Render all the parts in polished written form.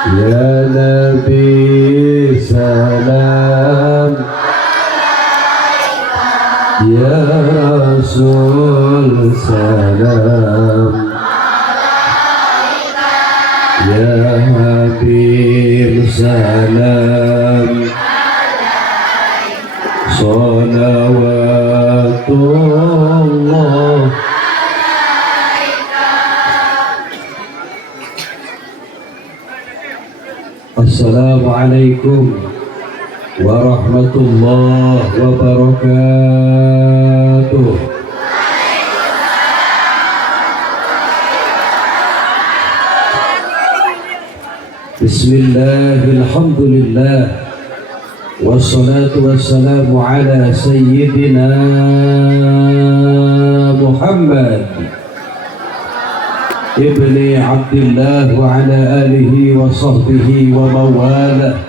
Ya Nabi salam, Ya Rasul salam, Ya Habib salam, salawatullah. Assalamualaikum warahmatullahi wabarakatuh. Bismillahirrahmanirrahim. Wassalatu wassalamu ala sayyidina Muhammad ibni Abdillah wa ala alihi wa sahbihi wa mawalah.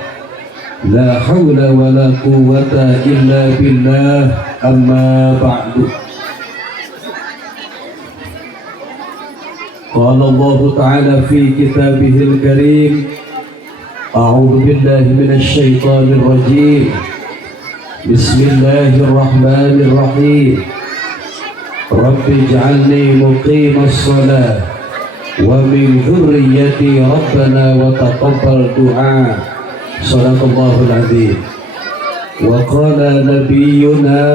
La hawla wa la quwwata illa billah, amma ba'du. Qala Allah ta'ala fi kitabihil karim, a'udhu billahi minasy syaithanir rajim. Bismillahirrahmanirrahim. Rabbi ij'alni muqimas shalah wa min dzurriyyati rabbana wa taqabbal du'a. Shadaqallahul azim. Wa qala nabiyyuna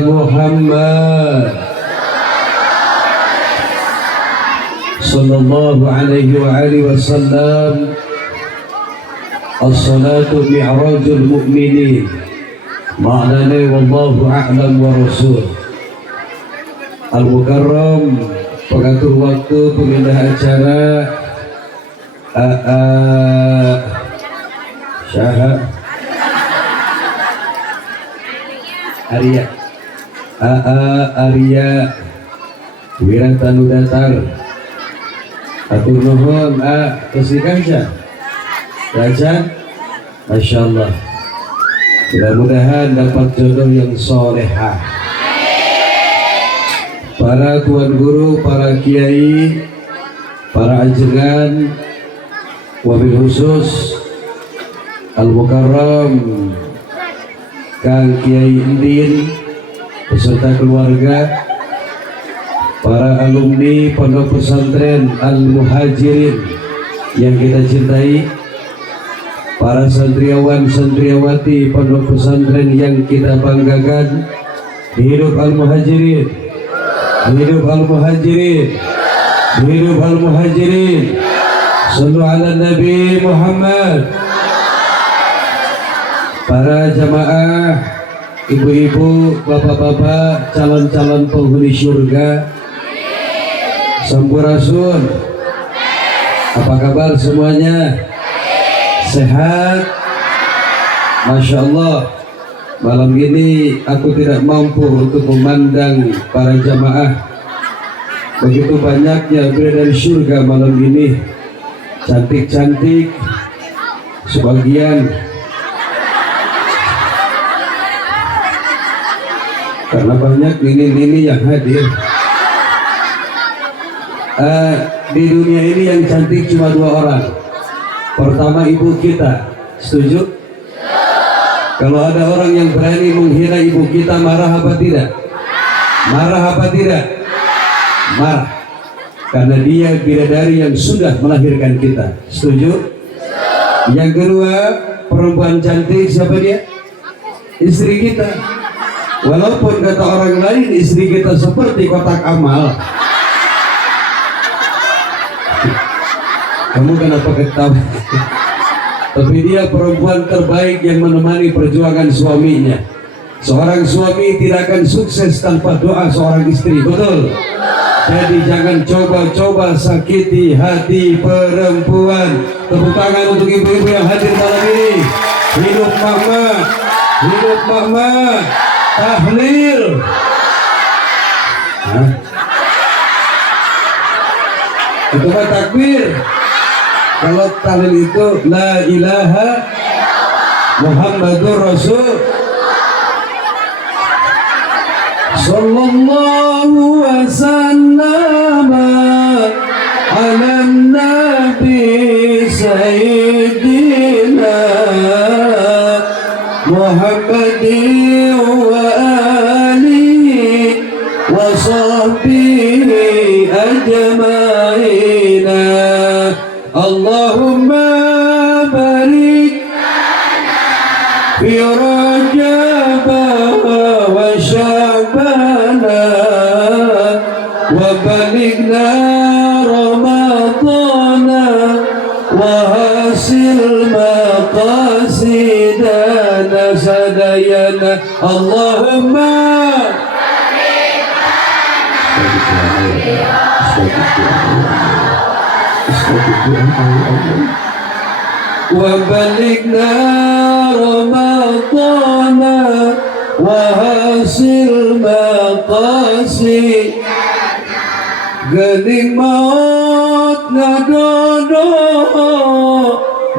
Muhammad sallallahu alaihi wa alihi wasallam, as-salatu mi'rajul mu'minin. Ma'nane wallahu a'lam wa rasul. Al-Mukarram, pengatur waktu, pemindah acara, Syaha Arya, Arya Wiratanu Datar, atur nuhun kesihkan Raja, Masya Allah. Mudah-mudahan dapat jodoh yang solehah. Para tuan guru, para kiai, para ajengan, wabil khusus Al-Mukarram Kang Kiai Indin beserta keluarga, para alumni Pondok Pesantren Al-Muhajirin yang kita cintai, para santriawan santriawati Pondok Pesantren yang kita banggakan. Hidup Al-Muhajirin, hidup Al-Muhajirin, hidup Al-Muhajirin. Sallu ala Nabi Muhammad. Para jamaah, ibu-ibu, bapak-bapak, calon-calon penghuni surga, Sampurasun, apa kabar semuanya? Sehat? Masya Allah. Malam ini aku tidak mampu untuk memandang para jamaah. Begitu banyaknya bidadari surga malam ini, cantik-cantik, sebagian karena banyak nini-nini yang hadir. Di dunia ini yang cantik cuma dua orang. Pertama ibu kita, setuju? Kalau ada orang yang berani menghina ibu kita, marah apa tidak? Marah apa tidak? Marah. Karena dia bidadari yang sudah melahirkan kita. Setuju? Yang kedua, perempuan cantik, siapa dia? Istri kita. Walaupun kata orang lain istri kita seperti kotak amal. Kamu kenapa ketawa? Tapi dia perempuan terbaik yang menemani perjuangan suaminya. Seorang suami tidak akan sukses tanpa doa seorang istri, betul? Jadi jangan coba-coba sakiti hati perempuan. Tepuk tangan untuk ibu-ibu yang hadir malam ini. Hidup mama, hidup mama. Tahlil. Itu mah takbir. Kalau tahlil itu la ilaha Muhammadur Rasul sallallahu wasallam ala على النبي سيدنا محمد وآله وصحبه أجمعين اللهم بارك في رجب وشعبان وبلغنا رمضان وحسن مقاصدنا سدينا اللهم وبلغنا رمضان وحسن مقاصد gening maut ngadono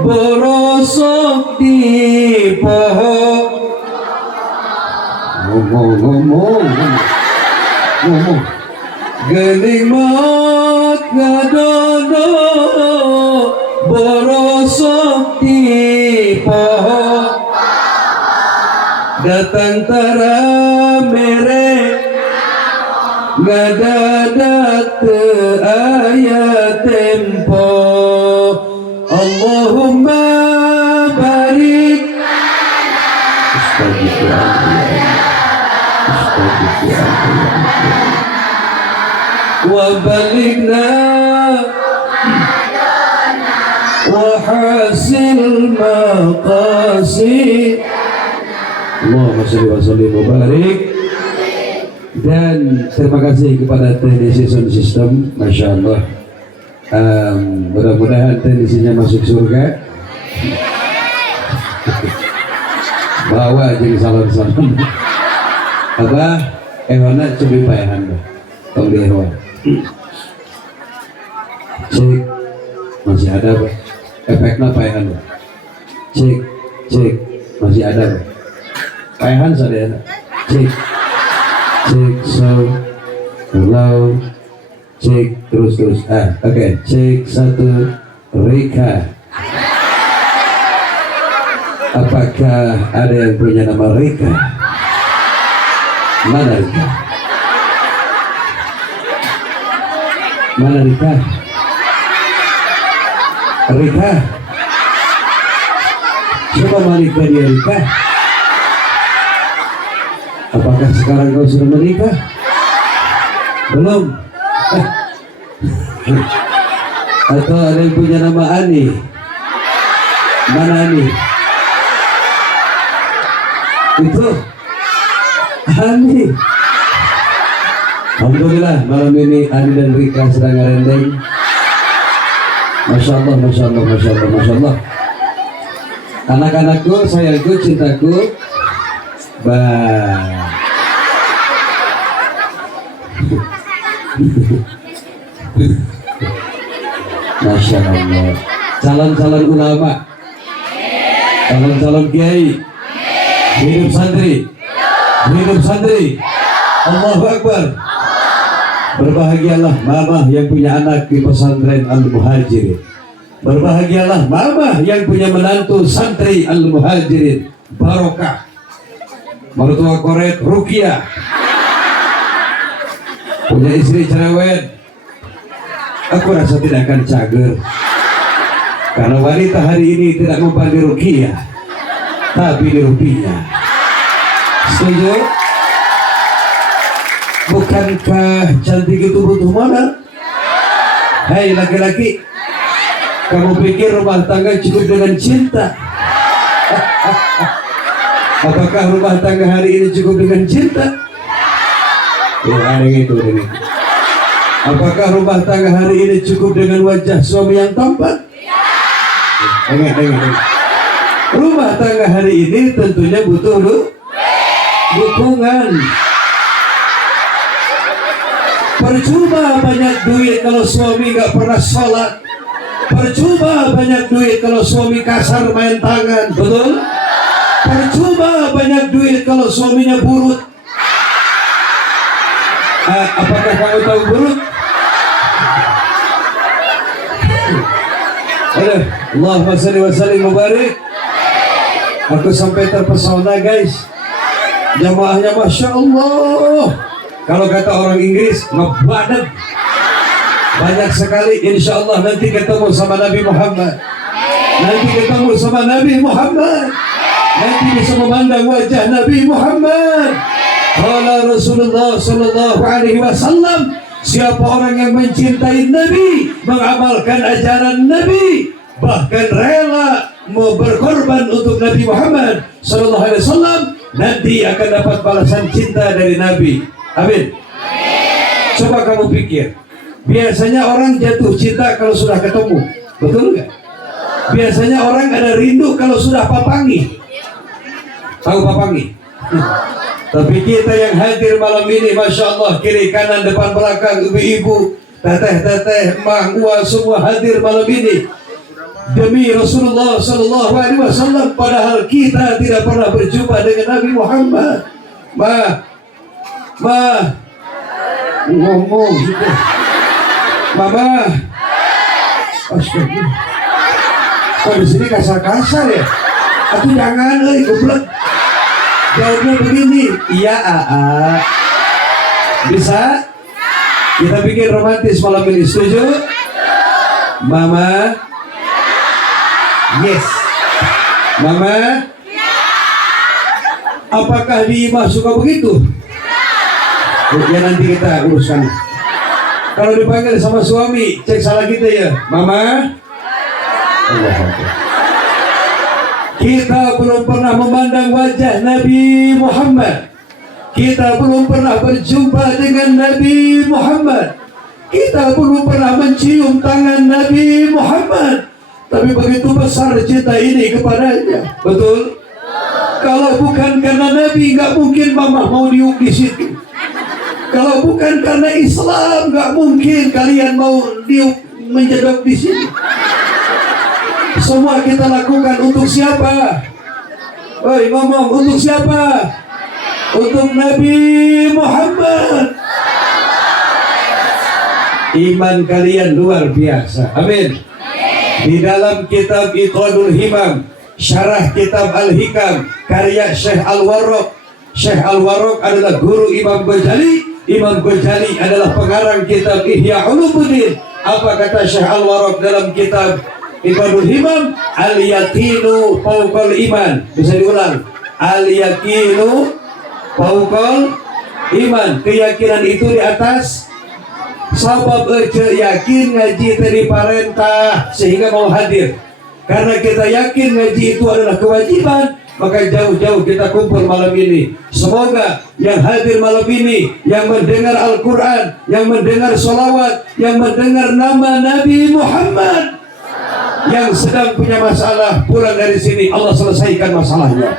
borosok di pohon ngomong gening maut ngadono borosok di pohon datang tara merek ngadadak ayat tempo Allahumma barik wa baligna wa hasil maqasid Allahumma sholli wa sallim wa barik. Dan terima kasih kepada teknisi sound system, Masya Allah. Mudah-mudahan teknisinya masuk surga. Bawa jadi salon-salon. Apa? Ewana coba payahan. Tong di hewan. Cek masih ada Pak. Efeknya payahan. Cek masih ada Pak. Payahan saja. Cek sound low cek terus oke. Cek satu Rika. Apakah ada yang punya nama Rika? Mana Rika? Rika coba menikah dia Rika. Apakah sekarang kau sudah menikah? Belum? Atau ada yang punya nama Ani? Mana Ani? Itu Ani. Alhamdulillah malam ini Ani dan Rika sedang ngerendeng. Masya Allah, Masya Allah, Masya Allah, Masya Allah. Anak-anakku, sayangku, cintaku. Masya Allah. Calon-calon ulama, calon-calon kiai, hidup santri, Allahu Akbar. Berbahagialah mama yang punya anak di pesantren Al-Muhajirin. Berbahagialah mama yang punya menantu santri Al-Muhajirin. Barokah. Mertua koret Rukia, punya istri cerewet. Aku rasa tidak akan cager karena wanita hari ini tidak mempanggil Rukia tapi di rupiah. Setuju? Bukankah cantik itu butuh modal? Hei laki-laki, kamu pikir rumah tangga cukup dengan cinta? Apakah rumah tangga hari ini cukup dengan cinta? Ya, ada itu. Apakah rumah tangga hari ini cukup dengan wajah suami yang tampan? Dengar. Rumah tangga hari ini tentunya butuh dukungan. Percuma banyak duit kalau suami nggak pernah sholat. Percuma banyak duit kalau suami kasar main tangan, betul? Percuma banyak duit kalau suaminya burut. Apakah kamu tahu burut? Aduh, Allahumma salli wa sallim mubarak. Aku sampai terpesona guys. Jamaahnya Masya Allah. Kalau kata orang Inggris, ngebadet. Banyak sekali. Insya Allah nanti ketemu sama Nabi Muhammad. Nanti ketemu sama Nabi Muhammad. Nanti bisa memandang wajah Nabi Muhammad. Qala Rasulullah sallallahu alaihi wasallam, siapa orang yang mencintai Nabi, mengamalkan ajaran Nabi, bahkan rela mau berkorban untuk Nabi Muhammad sallallahu alaihi wasallam, nanti akan dapat balasan cinta dari Nabi. Amin. Coba kamu pikir, biasanya orang jatuh cinta kalau sudah ketemu, betul nggak? Biasanya orang ada rindu kalau sudah papangi. Tahu papangi? Tapi kita yang hadir malam ini, Masya Allah, kiri kanan depan belakang, ibu-ibu, teteh-teteh, emak, uwa, semua hadir malam ini demi Rasulullah Sallallahu Alaihi Wasallam. Padahal kita tidak pernah berjumpa dengan Nabi Muhammad. Ngomong gitu. Mama, astagfirullah. Kok di sini kasar-kasar ya? Aku jangan, goblok. Jawabnya begini, iya Aa. Bisa? Kita bikin romantis malam ini, setuju? Mama? Yes. Mama? Apakah Dimas suka begitu? Ya nanti kita uruskan. Kalau dipanggil sama suami, cek salah kita ya. Mama? Allah Allah. Kita belum pernah memandang wajah Nabi Muhammad. Kita belum pernah berjumpa dengan Nabi Muhammad. Kita belum pernah mencium tangan Nabi Muhammad. Tapi begitu besar cinta ini kepadanya. Betul? Kalau bukan karena Nabi, nggak mungkin mama mau diuk di situ. Kalau bukan karena Islam, nggak mungkin kalian mau diuk menjedok di sini. Semua kita lakukan untuk siapa? Woi ngomong, untuk siapa? Untuk Nabi Muhammad. Iman kalian luar biasa. Amin. Di dalam kitab Iqadul Himam, syarah kitab Al-Hikam, karya Syekh Al-Warraq. Syekh Al-Warraq adalah guru Imam Ghazali. Imam Ghazali adalah pengarang kitab Ihya Ulumuddin. Apa kata Syekh Al-Warraq dalam kitab Iqadul Himam? Al-yaqinu fawqal iman. Bisa diulang. Al-yaqinu fawqal iman. Keyakinan itu di atas sabab yakin ngaji dari perintah sehingga mau hadir. Karena kita yakin ngaji itu adalah kewajiban, maka jauh-jauh kita kumpul malam ini. Semoga yang hadir malam ini, yang mendengar Al-Quran, yang mendengar sholawat, yang mendengar nama Nabi Muhammad, yang sedang punya masalah pulang dari sini, Allah selesaikan masalahnya.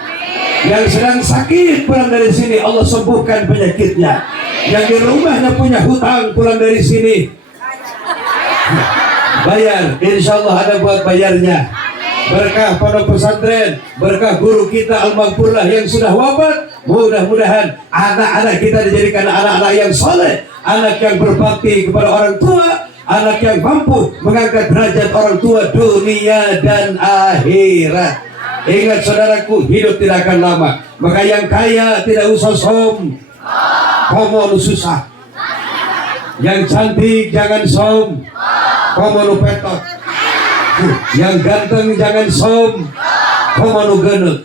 Yang sedang sakit pulang dari sini, Allah sembuhkan penyakitnya. Yang di rumahnya punya hutang pulang dari sini, bayar, insya Allah ada buat bayarnya. Berkah pondok pesantren, berkah guru kita Al-Maghfurlah yang sudah wafat, mudah-mudahan anak-anak kita dijadikan anak-anak yang soleh, anak yang berbakti kepada orang tua, anak yang mampu mengangkat derajat orang tua dunia dan akhirat. Ingat saudaraku, hidup tidak akan lama. Maka yang kaya tidak usah komo susah. Yang cantik jangan komo petot. Yang ganteng jangan komo genut.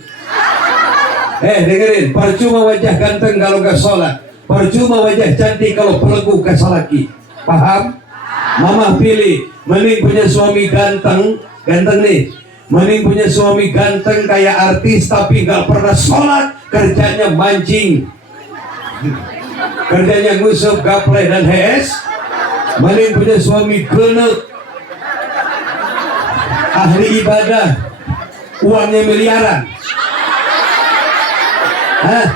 Dengerin, percuma wajah ganteng kalau gak sholat, percuma wajah cantik kalau pelegu gak salaki. Paham? Mama pilih, mending punya suami ganteng nih, mending punya suami ganteng kayak artis tapi gak pernah sholat, kerjanya mancing, kerjanya ngusup, gaple dan hes. Mending punya suami genut, ahli ibadah, uangnya miliaran. Hah?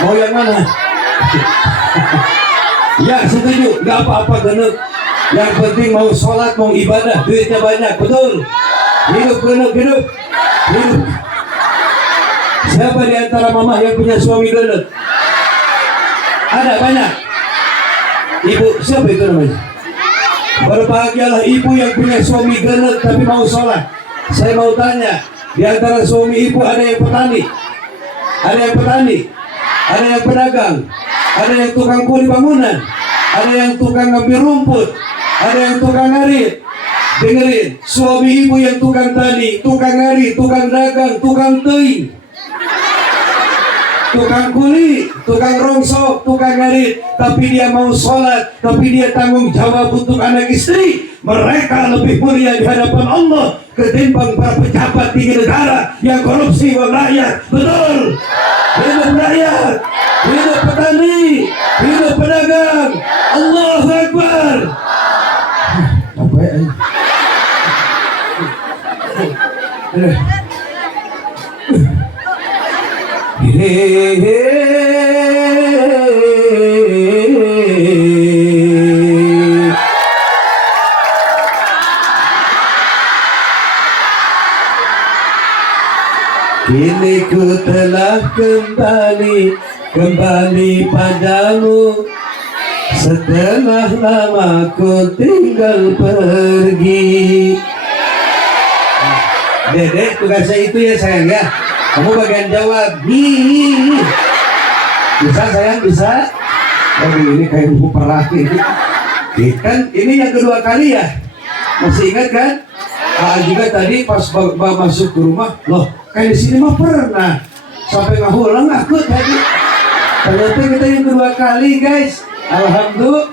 Mau yang mana? Ya setuju, gak apa-apa genut. Yang penting mau sholat, mau ibadah, duitnya banyak, betul? Hidup genut, hidup. Siapa di antara mama yang punya suami genut? Ada banyak. Ibu, siapa itu namanya? Berbahagialah ibu yang punya suami genet tapi mau sholat. Saya mau tanya, di antara suami ibu ada yang petani, ada yang petani, ada yang pedagang, ada yang tukang kuli bangunan, ada yang tukang ngambil rumput, ada yang tukang ngarit. Dengerin, suami ibu yang tukang tani, tukang ngarit, tukang dagang, tukang teing, tukang kuli, tukang rongsok, tukang ngarit, tapi dia mau sholat, tapi dia tanggung jawab untuk anak istri. Mereka lebih mulia di hadapan Allah ketimbang para pejabat tinggi negara yang korupsi uang rakyat. Betul? Hidup rakyat, hidup petani, hidup pedagang. Allahu Akbar. Apa ya? Kini ku telah kembali padamu, setelah lama ku tinggal pergi. Dedek, tugas saya itu ya sayang ya. Kamu bagian jawab. Bisa sayang, bisa. Aduh, ini kayak buku perah ini. Kan ini yang kedua kali ya. Masih ingat kan? Juga tadi pas masuk ke rumah, loh kayak di sini mah pernah. Sampai ngahulang aku tadi. Ternyata kita yang kedua kali guys. Alhamdulillah.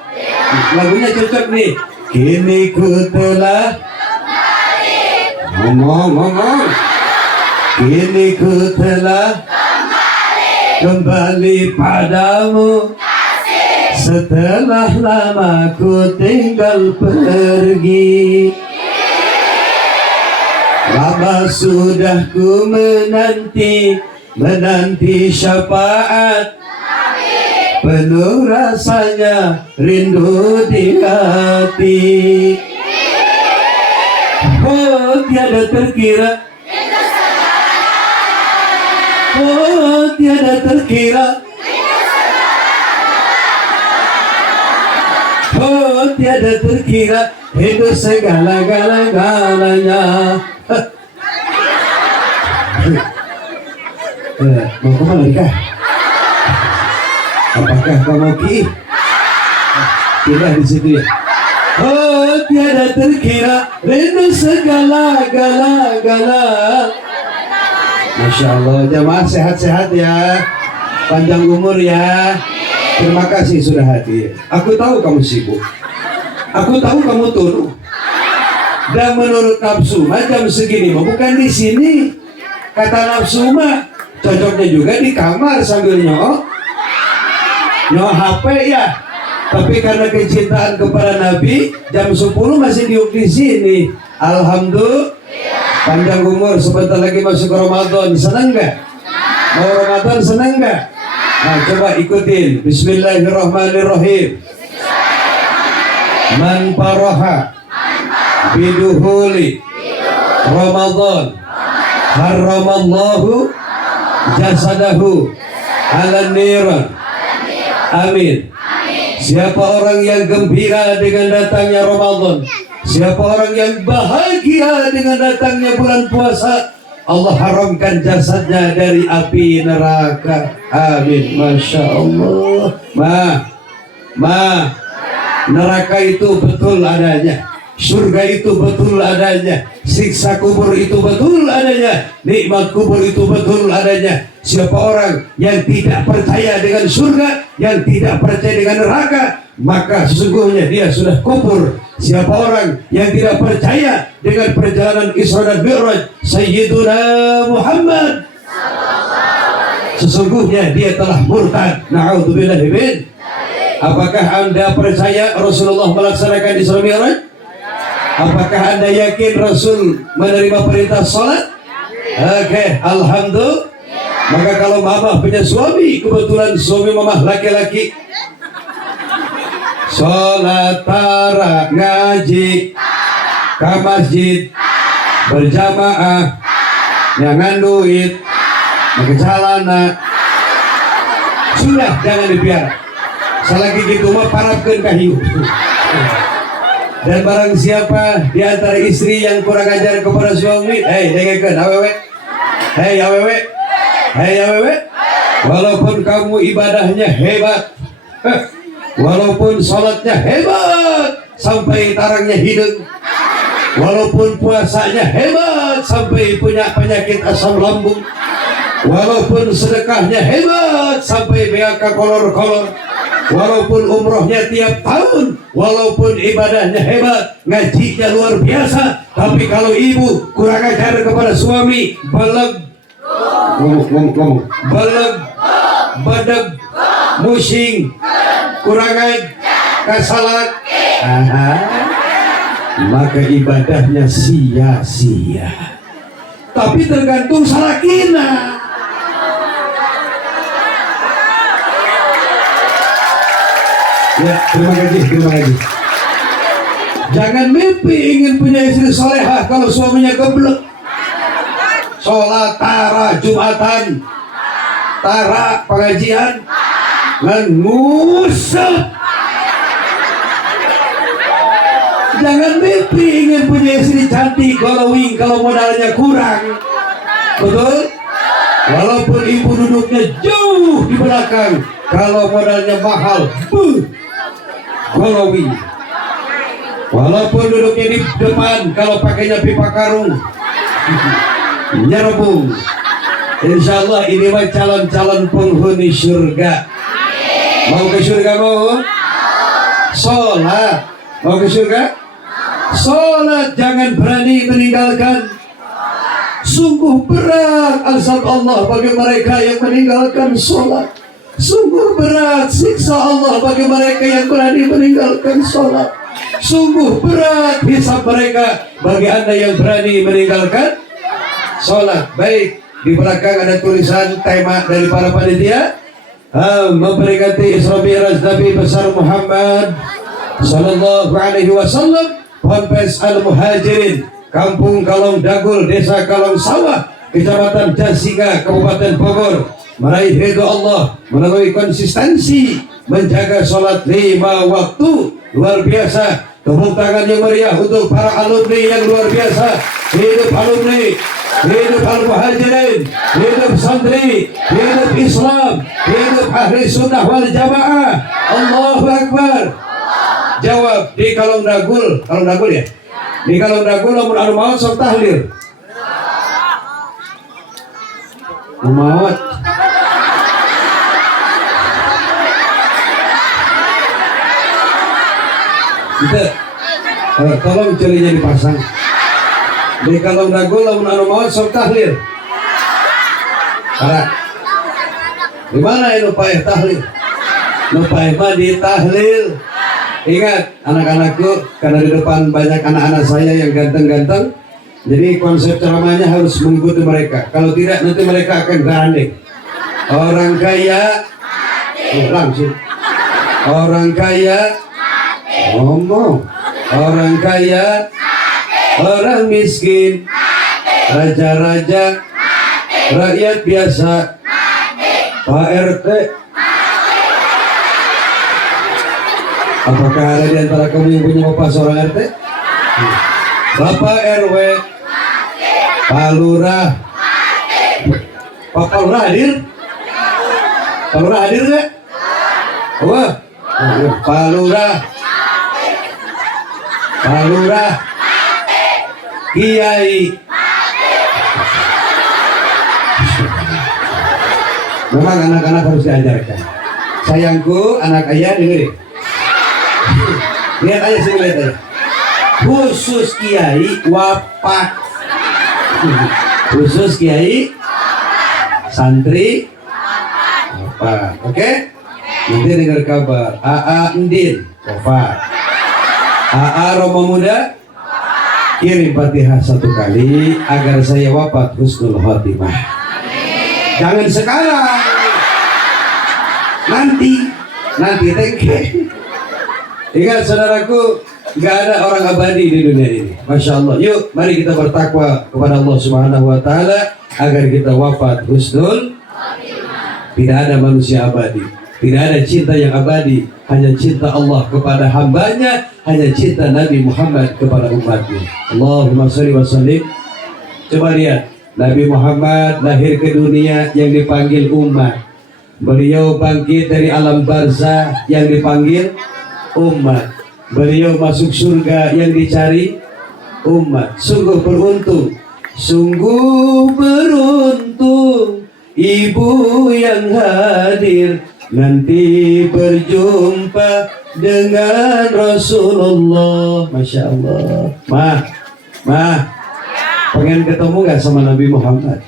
Lagunya cocok nih. Kini ku telah ngomong. Kini ku telah kembali padamu, setelah lama ku tinggal pergi. Lama sudah ku menanti syafaat, penuh rasanya rindu di hati. Oh tiada terkira, oh tiada terkira, oh tiada terkira, itu segala-galanya. Mau kemana nikah? Apakah kamu ki? Tidak di situ ya. Oh tiada terkira, rindu segala-galanya. Masya Allah, jamaah sehat-sehat ya, panjang umur ya. Terima kasih sudah hadir. Aku tahu kamu sibuk, aku tahu kamu turun. Dan menurut nafsu macam segini mah bukan di sini. Kata nafsu mah cocoknya juga di kamar sambil nyok HP ya. Tapi karena kecintaan kepada Nabi, jam 10 masih diuk di sini. Alhamdulillah. Panjang umur, sebentar lagi masuk Ramadan. Senang nggak? Mau Ramadan senang nggak? Nah coba ikutin. Bismillahirrahmanirrahim. Man paraha biduhuli Ramadan, harramallahu jasadahu ala niran. Amin. Siapa orang yang gembira dengan datangnya Ramadan, siapa orang yang bahagia dengan datangnya bulan puasa, Allah haramkan jasadnya dari api neraka. Amin. Masya Allah. Neraka itu betul adanya, surga itu betul adanya, siksa kubur itu betul adanya, nikmat kubur itu betul adanya. Siapa orang yang tidak percaya dengan surga, yang tidak percaya dengan neraka, maka sesungguhnya dia sudah kufur. Siapa orang yang tidak percaya dengan perjalanan Isra dan Mi'raj Sayyiduna Muhammad, sesungguhnya dia telah murtad. Na'udzubillahi min. Apakah Anda percaya Rasulullah melaksanakan Isra Mi'raj? Apakah Anda yakin Rasul menerima perintah sholat? Oke, alhamdulillah. Maka kalau mamah punya suami, kebetulan suami mamah laki-laki, sholat tara ngaji ke masjid berjamaah, jangan duit pakai celana, sudah jangan dibiarkan. Selagi gitu mah parapkeun ka hiu. Dan barang siapa di antara istri yang kurang ajar kepada suami, dengarkan awewe, awewe, awewe, walaupun kamu ibadahnya hebat, walaupun sholatnya hebat sampai tarangnya hidung, walaupun puasanya hebat sampai punya penyakit asam lambung, walaupun sedekahnya hebat sampai BAK kolor-kolor, walaupun umrohnya tiap tahun, walaupun ibadahnya hebat, ngajinya luar biasa, tapi kalau ibu kurang ajar kepada suami, baleg, ngomong, baleg, badeg, musing, kurang ajar, kasalat, maka ibadahnya sia-sia. Tapi tergantung salakina. Ya, terima kasih. Jangan mimpi ingin punya istri solehah kalau suaminya geblek. Sholat tara Jumatan, tara pengajian, ngan ngusah. Jangan mimpi ingin punya istri cantik, glowing kalau modalnya kurang. Betul? Walaupun ibu duduknya jauh di belakang, kalau modalnya mahal, glowing. Walaupun duduknya di depan, kalau pakainya pipa karung, nyerebung. Insya Allah ini mah calon-calon penghuni surga. Mau ke surga mau? Sholat. Mau ke surga? Sholat jangan berani meninggalkan. Sungguh berat azab Allah bagi mereka yang meninggalkan sholat. Sungguh berat siksa Allah bagi mereka yang berani meninggalkan sholat. Sungguh berat hisab mereka bagi anda yang berani meninggalkan sholat. Baik, di belakang ada tulisan tema dari para panitia memperingati Isra Mi'raj Nabi besar Muhammad Sallallahu Alaihi Wasallam, Ponpes Al Muhajirin, Kampung Kalong Dagul, Desa Kalong Sawah, Kecamatan Jasinga, Kabupaten Bogor, meraih ridho Allah melalui konsistensi menjaga sholat 5 waktu. Luar biasa. Tepuk tangan yang meriah untuk para alumni yang luar biasa. Hidup alumni, hidup al-muhajirin, hidup santri, hidup Islam, hidup ahli sunnah wal jamaah. Allahu Akbar. Jawab di Kalong Dagul ya? Di Kalong Dagul lamun anu maot sok tahlil. Maot. Kita tolong celinya dipasang. Di Kalong Dagul lamun anu maot sok tahlil. Para. Di mana itu paeh tahlil? Nu paeh mah di tahlil. Ingat anak-anakku, karena di depan banyak anak-anak saya yang ganteng-ganteng, jadi konsep ceramahnya harus mengikuti mereka. Kalau tidak nanti mereka akan gandeng. Orang kaya langsung. Orang kaya ngomong. Orang kaya, orang miskin, raja-raja, rakyat biasa, Pak RT. Apakah ada di antara kamu yang punya bapak seorang RT? Bapak RW, Pak Lurah, Pak Lurah hadir? Pak Lurah hadir nggak? Wah, Pak Lurah, Pak Lurah, Kiai. Memang anak-anak harus diajarkan. Sayangku, anak ayah dengerin. Lihat aja sini, lihat aja. Khusus kiai wafat. Khusus kiai santri wafat. Oke? Nanti dengar kabar. AA Endin wafat. AA Roma Muda kirim Fatihah 1 kali agar saya wafat husnul khotimah. Jangan sekarang. Nanti tengke. Ingat saudaraku, nggak ada orang abadi di dunia ini. Masya Allah. Yuk, mari kita bertakwa kepada Allah Subhanahu Wa Taala agar kita wafat husnul. Tidak ada manusia abadi. Tidak ada cinta yang abadi, hanya cinta Allah kepada hambanya, hanya cinta Nabi Muhammad kepada umatnya. Allahumma sholli wa sallim. Coba lihat, Nabi Muhammad lahir ke dunia yang dipanggil umat. Beliau bangkit dari alam barzah yang dipanggil umat. Beliau masuk surga yang dicari umat. Sungguh beruntung, sungguh beruntung ibu yang hadir nanti berjumpa dengan Rasulullah. Masya Allah. Mah, pengen ketemu gak sama Nabi Muhammad?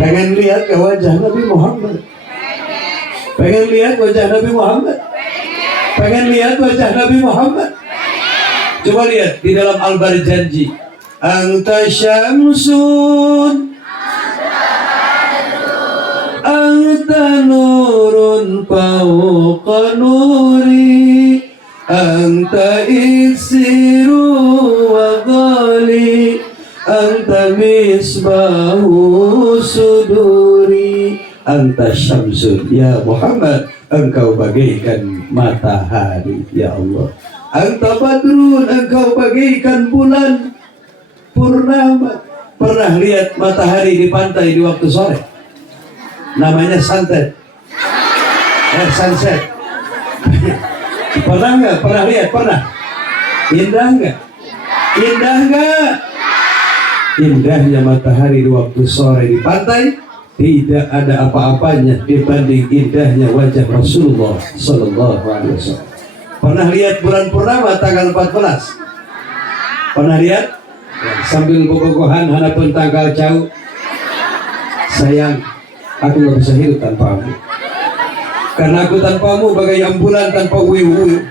Pengen lihat ke wajah Nabi Muhammad? Pengen lihat wajah Nabi Muhammad? Pengen lihat wajah Nabi Muhammad? Coba lihat di dalam Al-Barjanji. Anta syamsun, anta nurun fawqa nuri, anta iksiru wa ghali, anta misbahu suduri, anta syamsun. Ya Muhammad, engkau bagaikan matahari. Ya Allah. Anta badrun, engkau bagaikan bulan purnama. Pernah lihat matahari di pantai di waktu sore? Namanya sunset. Sunset. Pernah nggak? Pernah lihat? Pernah? Indah nggak? Indah nggak? Indahnya matahari di waktu sore di pantai tidak ada apa-apanya dibanding indahnya wajah Rasulullah Sallallahu Alaihi Wasallam. Pernah lihat bulan purnama tanggal 14? Pernah lihat? Ya, sambil bobogohan hanapun tanggal jauh. Sayang, aku nggak bisa hidup tanpamu. Karena aku tanpamu bagai ambulan tanpa uyu-uyu.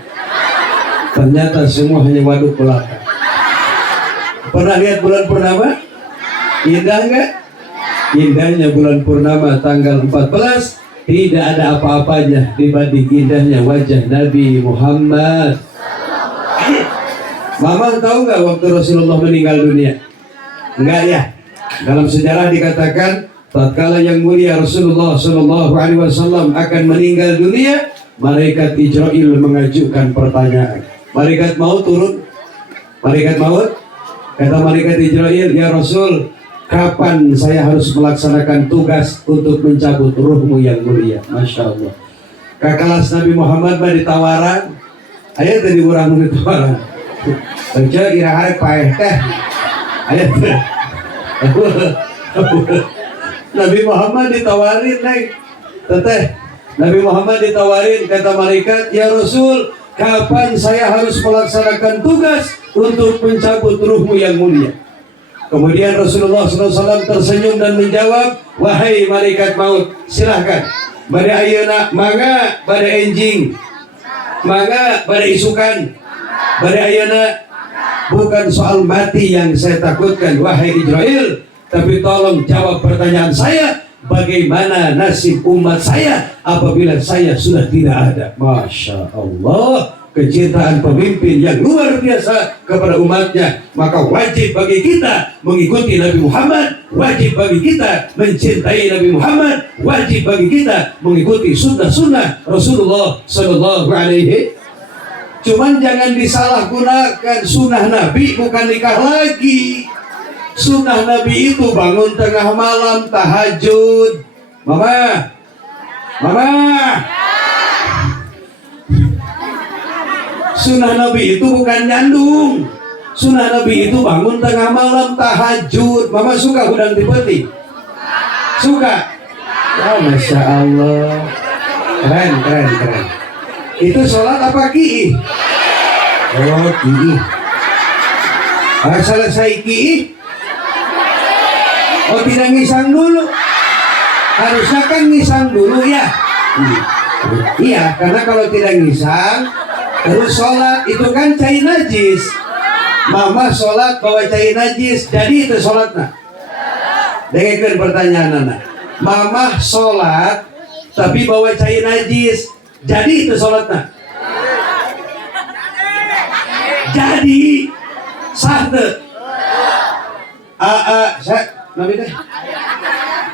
Ternyata semua hanya waduk belaka. Pernah lihat bulan purnama? Indah nggak? Indahnya bulan purnama tanggal 14 tidak ada apa-apanya dibanding indahnya wajah Nabi Muhammad. Mama tahu nggak waktu Rasulullah meninggal dunia? Enggak ya? Dalam sejarah dikatakan tatkala yang mulia Rasulullah Shallallahu Alaihi Wasallam akan meninggal dunia, malaikat Israil mengajukan pertanyaan. Malaikat maut turun. Malaikat maut kata malaikat Israil, ya Rasul, kapan saya harus melaksanakan tugas untuk mencabut ruhmu yang mulia? Masya Allah. Kakalas Nabi Muhammad mah ditawaran. Ayat tadi orang ditawaran. Kerja kira-kira paeh teh. Ayat. Nabi Muhammad ditawarin, naik. Teteh, Nabi Muhammad ditawarin, kata malaikat, ya Rasul, kapan saya harus melaksanakan tugas untuk mencabut ruhmu yang mulia? Kemudian Rasulullah SAW tersenyum dan menjawab, wahai malaikat maut, silahkan. Bade ayeuna mangga bade enjing, mangga bade isukan, bade ayeuna. Bukan soal mati yang saya takutkan, wahai Israel, tapi tolong jawab pertanyaan saya, bagaimana nasib umat saya apabila saya sudah tidak ada? Masya Allah, kecintaan pemimpin yang luar biasa kepada umatnya. Maka wajib bagi kita mengikuti Nabi Muhammad, wajib bagi kita mencintai Nabi Muhammad, wajib bagi kita mengikuti sunnah-sunnah Rasulullah Sallallahu Alaihi. Cuman jangan disalahgunakan, sunnah Nabi bukan nikah lagi. Sunnah Nabi itu bangun tengah malam tahajud. Mama, sunnah Nabi itu bukan nyandung. Sunnah Nabi itu bangun tengah malam tahajud. Mama suka hudang tipeti? Suka? Ya Masya Allah. Keren. Itu sholat apa ki'i? Oh ki'i. Selesai ki'i? Oh tidak ngisang dulu. Harusnya kan ngisang dulu ya. Iya, karena kalau tidak ngisang terus sholat itu kan cai najis. Mama sholat bawa cai najis, jadi itu sholatnya. Dengarkan pertanyaan anak. Mama sholat tapi bawa cai najis, jadi itu sholatnya. Jadi sah tuh. Nabi teh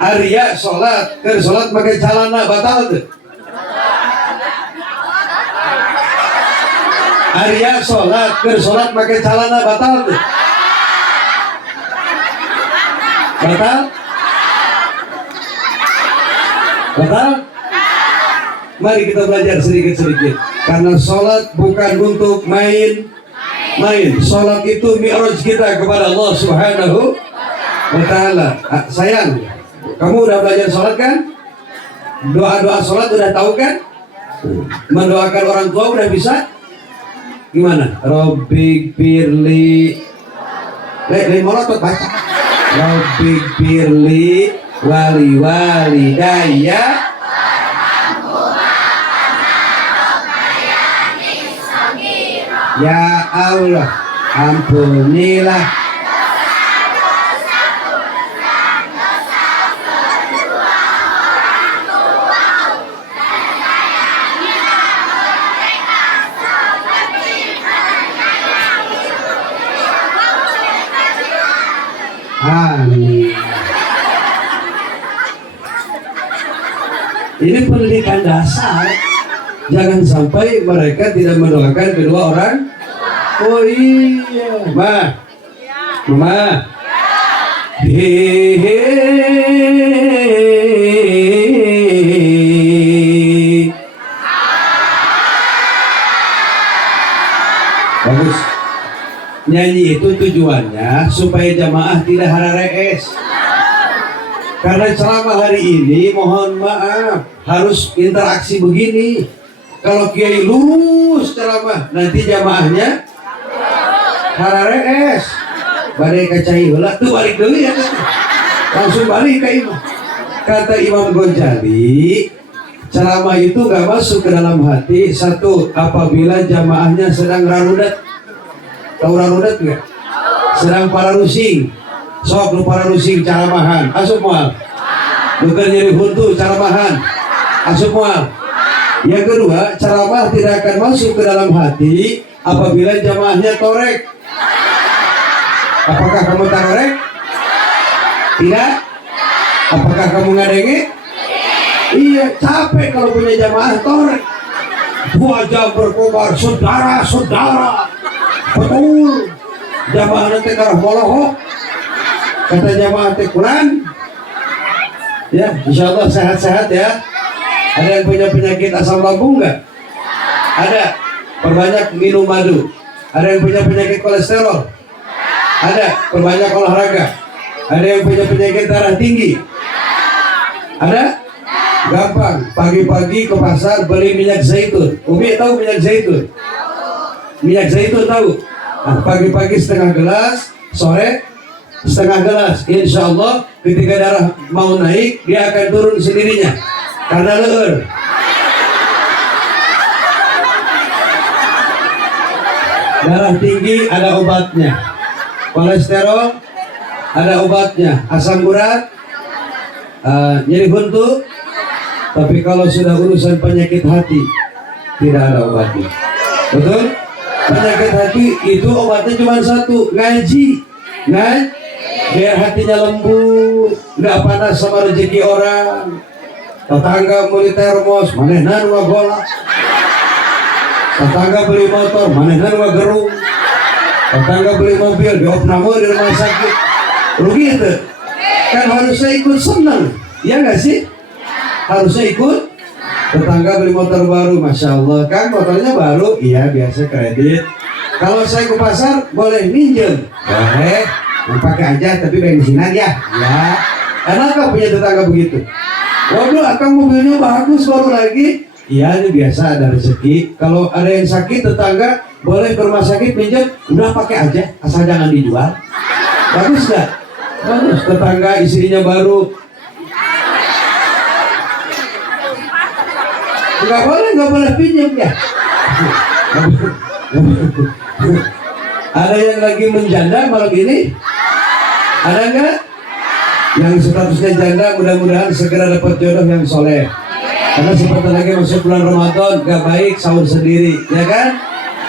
Arya sholat pakai celana batal tuh. Arya sholat, ke sholat pakai celana batal tuh. Batal? Batal? Mari kita belajar sedikit-sedikit. Karena sholat bukan untuk main. Sholat itu mi'raj kita kepada Allah Subhanahu wa ta'ala. Sayang, kamu udah belajar sholat kan? Doa-doa sholat udah tahu kan? Mendoakan orang tua udah bisa? Gimana? Robbi firli. Molotot baca. Robbi firli wali daya. Ya Allah, ampunilah amin. Ini pendidikan dasar. Jangan sampai mereka tidak mendoakan kedua orang. Oh iya, Mama. Hehehe. Bagus. Nyanyi itu tujuannya supaya jamaah tidak hararees. Karena ceramah hari ini mohon maaf harus interaksi begini. Kalau kiai lurus ceramah nanti jamaahnya hararees. Badai kacai heula tuh balik deui ya. Langsung balik ke imam. Kata Imam Ghazali, ceramah itu gak masuk ke dalam hati satu apabila jamaahnya sedang rarudat. Tahu rarudat enggak? Sedang para rusing. Sok lu para rusing caramahan, asup moal. Bukan nyeri huntu caramahan, asup moal. Yang kedua, ceramah tidak akan masuk ke dalam hati apabila jamaahnya torek. Apakah kamu torek? Tidak? Apakah kamu ngadenge? Iya, capek kalau punya jamaah torek. 2 jam berkobar, saudara-saudara. Betul. Jamaah nanti karah molohok. Kata jamaah teh Quran. Ya, insya Allah sehat-sehat ya. Ada yang punya penyakit asam lambung nggak? Ada. Perbanyak minum madu. Ada yang punya penyakit kolesterol? Ada. Perbanyak olahraga. Ada yang punya penyakit darah tinggi? Ada? Gampang. Pagi-pagi ke pasar beli minyak zaitun. Umi tahu minyak zaitun? Minyak zaitun tahu? Nah, pagi-pagi setengah gelas, sore setengah gelas. Insya Allah ketika darah mau naik dia akan turun sendirinya karena leur. Darah tinggi ada obatnya, kolesterol ada obatnya, asam urat, nyeri buntu. Tapi kalau sudah urusan penyakit hati tidak ada obatnya. Betul? Penyakit hati itu obatnya cuma satu, ngaji. Biar hatinya lembut, nggak panas sama rezeki orang. Tetangga beli termos, manehna nu golak. Tetangga beli motor, manehna nu gerung. Tetangga beli mobil, diopname di rumah sakit. Rugi itu. Kan harusnya ikut senang, ya nggak sih? Harusnya ikut. Tetangga beli motor baru, masya Allah, kan motornya baru, iya biasa kredit. Kalau saya ke pasar boleh minjem, boleh, pakai aja tapi bensin aja, ya. Enak punya tetangga begitu. Waduh, akang mobilnya bagus baru lagi. Iya, ini biasa ada rezeki. Kalau ada yang sakit tetangga boleh ke rumah sakit minjem, udah pakai aja, asal jangan dijual. Bagus nggak? Bagus. Tetangga istrinya baru. Nggak boleh pinjam ya. Ada yang lagi menjanda malam ini? Ada nggak? Yang statusnya janda mudah-mudahan segera dapat jodoh yang soleh. Karena sebentar lagi masuk bulan Ramadan, gak baik sahur sendiri, ya kan?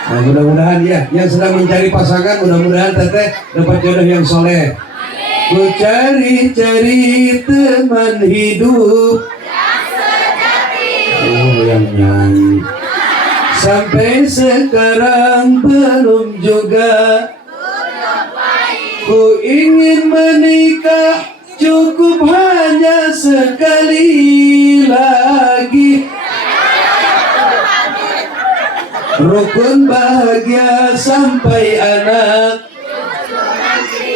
Nah, mudah-mudahan ya. Yang sedang mencari pasangan, mudah-mudahan teteh dapat jodoh yang soleh. Ku cari-cari teman hidup. Oh, yang nyanyi. sampai sekarang belum juga. Ku ingin menikah, cukup hanya sekali lagi. Rukun bahagia sampai anak,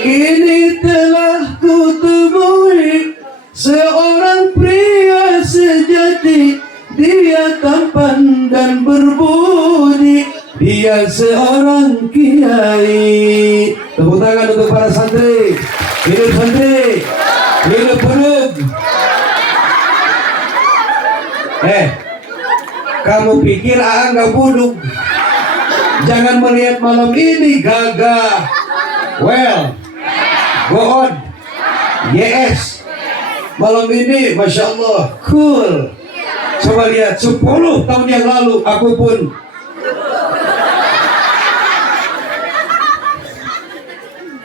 kini telah ku temui seorang pria sejati. Dia tampan dan berbudi, dia seorang kiai. Tepuk tangan untuk para santri. Hidup santri, hidup penuh. Kamu pikir nggak buduk? Jangan melihat malam ini gagah. Well, go on. Yes. Malam ini, masya Allah, cool. Coba lihat 10 tahun yang lalu aku pun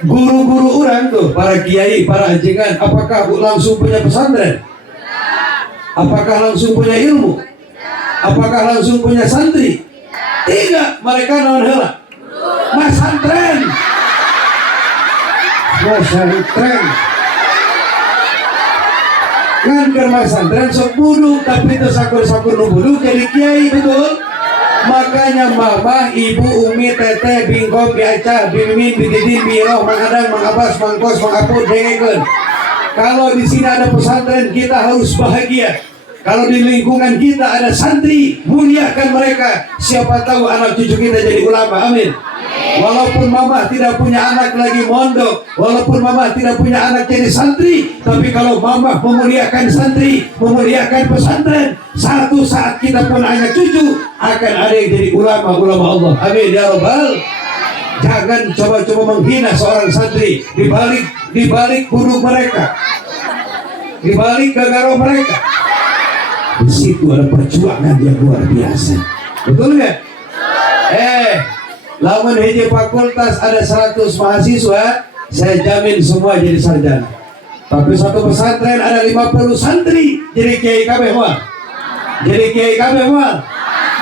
guru-guru orang tuh, para kiai, para anjingan, apakah langsung punya pesantren? Apakah langsung punya ilmu? Apakah langsung punya santri? Tidak, mereka non hela masantren. Masantren kan ke masantren sok buduk, tapi itu sakur-sakur nu buduk jadi kiai, betul? Makanya mama, ibu, umi, teteh, bingkong, biaca, bimin, bididin, biroh, mang adang, mang abas, mang kos, mang apur, dengekeun. Kalau di sini ada pesantren, kita harus bahagia. Kalau di lingkungan kita ada santri, muliakan mereka. Siapa tahu anak cucu kita jadi ulama, amin. Walaupun mama tidak punya anak lagi mondok, walaupun mama tidak punya anak jadi santri, tapi kalau mama memuliakan santri, memuliakan pesantren, satu saat kita pun anak cucu akan ada yang jadi ulama Allah, amin ya rabbal. Jangan coba-coba menghina seorang santri di balik buduk mereka, di balik gagaro mereka. Di situ ada perjuangan yang luar biasa, betul nggak? Lamun hiji fakultas ada 100 mahasiswa, saya jamin semua jadi sarjana. Tapi satu pesantren ada 50 santri, jadi kiai kabeh moal. Jadi kiai kabeh moal.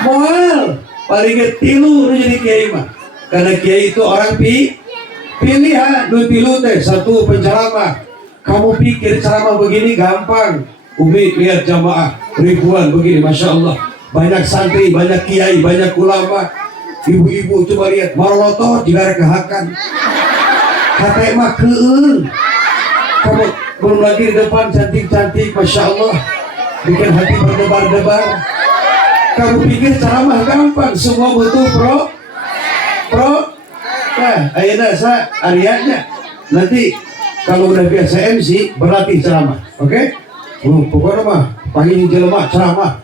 Moal paling tilu jadi kiai mah. Karena kiai itu orang pilihan, nu tilu teh satu penceramah. Kamu pikir ceramah begini gampang? Umi lihat jamaah ribuan begini, masya Allah. Banyak santri, banyak kiai, banyak ulama. Ibu-ibu coba lihat marloto juga kehakan kata mah keun. Kamu belum lagi di depan cantik-cantik, masya Allah, bikin hati berdebar-debar. Kamu pikir ceramah gampang? Semua butuh pro. Nah, ayeuna sa Aryanya nanti kalau udah biasa MC berlatih ceramah, oke? Pokoknya mah panggil jelema ceramah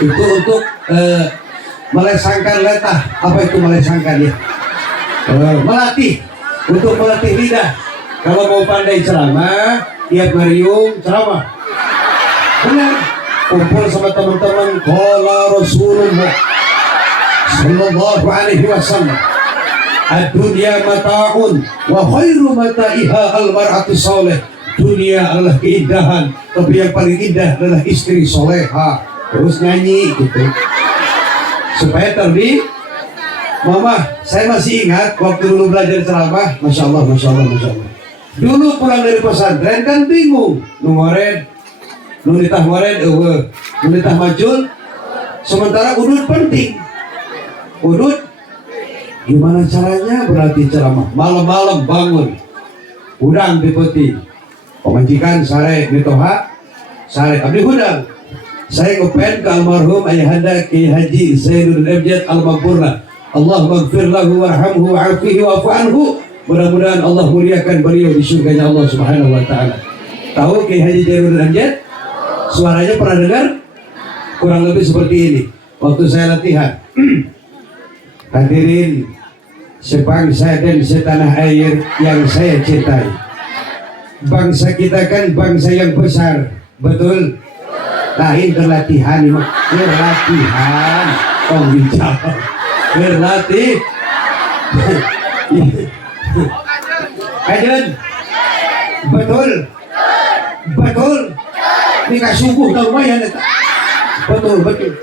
itu untuk melesangkan letah. Apa itu melesangkan ya? Melatih, untuk melatih lidah. Kalau mau pandai ceramah, tiap ngariung ceramah. Benar. Kumpul sama teman-teman. Qala Rasulullah sallallahu alaihi wasallam, ad-dunya mata'un wa khairu mata'iha al-mar'atu soleh. Dunia adalah keindahan, tapi yang paling indah adalah istri soleha. Terus nyanyi gitu supaya terbi. Mama, saya masih ingat waktu dulu belajar ceramah, masya Allah, masya Allah, masya Allah. Dulu pulang dari pesantren kan bingung, ngored, nitah ngored, nitah majul. Sementara udut penting, udut gimana caranya berlatih ceramah. Malam-malam bangun, udang di peti, pemajikan sare mitoha, sare abdi hudang. Saya ngepen ke almarhum ayahanda Ki Haji Zainuddin Abjad Al-Maghfurlah. Allah maghfir lahu warhamhu wa'afihi wa'fu anhu. Mudah-mudahan Allah muliakan beliau di surganya Allah Subhanahu wa taala. Tahu Ki Haji Zainuddin Abjad? Suaranya pernah dengar? Kurang lebih seperti ini waktu saya latihan. Hadirin sebangsa dan setanah air yang saya cintai. Bangsa kita kan bangsa yang besar, betul? Lain berlatihan, berlatihan, dijawab, berlatih. Ajen, betul, betul. Ini subuh tahu lumayan, betul, betul.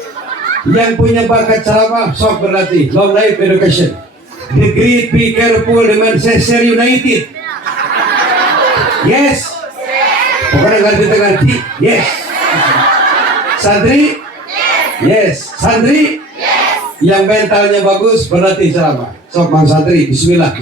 Yang punya bakat ceramah, sok berlatih. Long life education. The great, be careful, the Manchester United. Yes. Pokoknya ngerti. Yes. Santri? Yes. Santri? Yang mentalnya bagus, berlatih ceramah. Sok mang santri, bismillah.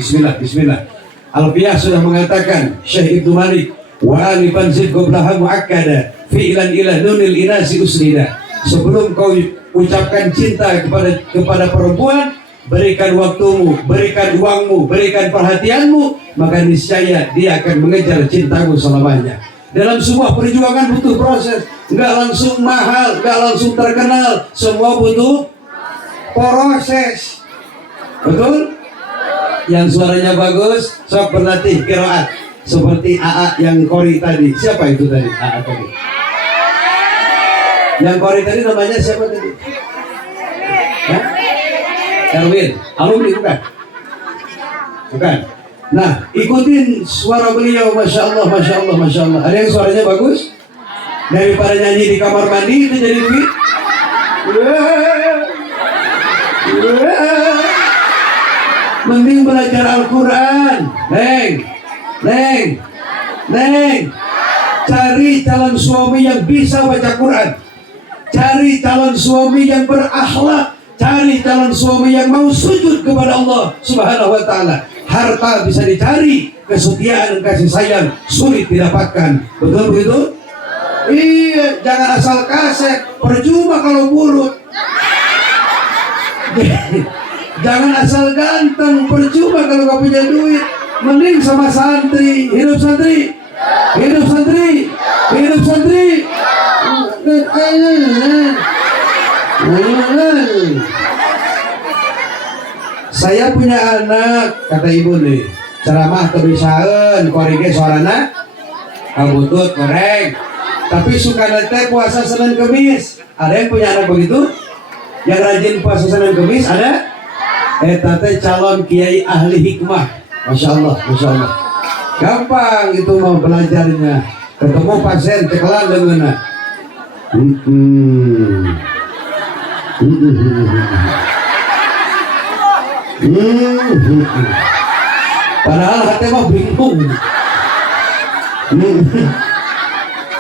Alfiyah sudah mengatakan, Syekh Ibnu Malik, wa alifan zid qoblaha mu'akkada, fi'lan ila nunil inasi usnida. Sebelum kau ucapkan cinta kepada perempuan, berikan waktumu, berikan uangmu, berikan perhatianmu, maka niscaya dia akan mengejar cintamu selamanya. Dalam sebuah perjuangan butuh proses, nggak langsung mahal, nggak langsung terkenal, semua butuh proses. Betul? Yang suaranya bagus, sok berlatih qiraat seperti AA yang Kori tadi. Siapa itu tadi? AA tadi. Yang Kori tadi namanya siapa tadi? Hah? Erwin. Alumni bukan? Bukan. Nah, ikutin suara beliau, masya Allah. Ada yang suaranya bagus? Daripada nyanyi di kamar mandi itu jadi duit. Mending belajar Al-Quran. Neng, cari calon suami yang bisa baca Quran, cari calon suami yang berakhlak, cari calon suami yang mau sujud kepada Allah Subhanahu wa ta'ala. Harta bisa dicari, kesetiaan dan kasih sayang sulit didapatkan. Betul begitu? Iya, jangan asal kasih, percuma kalau mulut. Jangan asal ganteng, percuma kalau gak punya duit. Mending sama santri, hidup santri. Saya punya anak, kata ibu nih, ceramah kebiasaan, korige suarana, kabutut, koreng. Tapi suka nete puasa Senin Kemis. Ada yang punya anak begitu? Yang rajin puasa Senin Kemis ada? Tete calon kiai ahli hikmah. Masya Allah. Gampang itu mau belajarnya. Ketemu pasien cekelan dengan padahal hati mah bingung.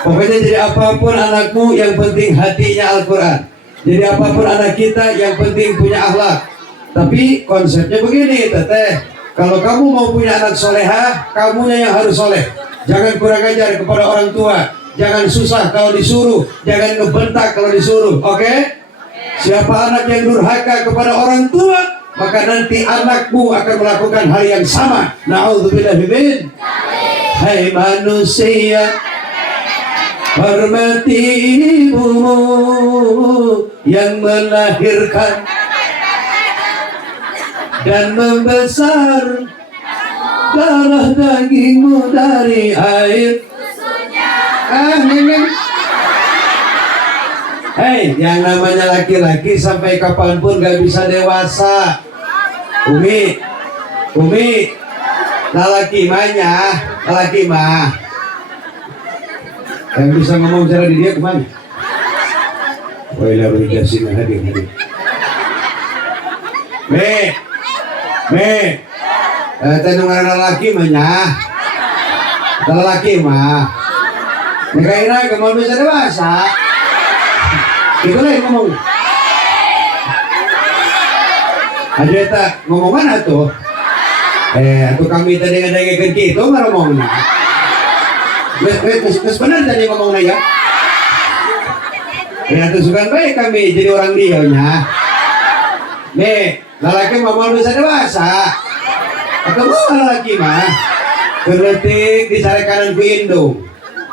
Pokoknya jadi apapun anakmu, yang penting hatinya Al-Quran. Jadi apapun anak kita, yang penting punya akhlak. Tapi konsepnya begini, teteh, kalau kamu mau punya anak soleha, kamunya yang harus soleh. Jangan kurang ajar kepada orang tua, jangan susah kalau disuruh, jangan ngebentak kalau disuruh. Oke? Siapa anak yang durhaka kepada orang tua, maka nanti anakmu akan melakukan hal yang sama. Na'udzubillah min. Hai manusia, hormati ibumu yang melahirkan dan membesar, darah dagingmu dari air Hei, yang namanya laki-laki sampai kapanpun gak bisa dewasa. Umi, lalaki mah yang bisa ngomong cara di dia kemana? Wailah jasin hadir. Tenungan lelaki mah Nikaina kamu bisa dewasa. Itu lah yang ngomong. Ada tak ngomong mana tuh? Tuh kami tadi ngedengerin gitu ngomongnya. Wes benar tadi ngomongnya ya. Ya tuh sukan baik kami jadi orang dionya. Nih, lelaki mau bisa dewasa. Atau mau lelaki mah kerletik di sare kanan ku indung.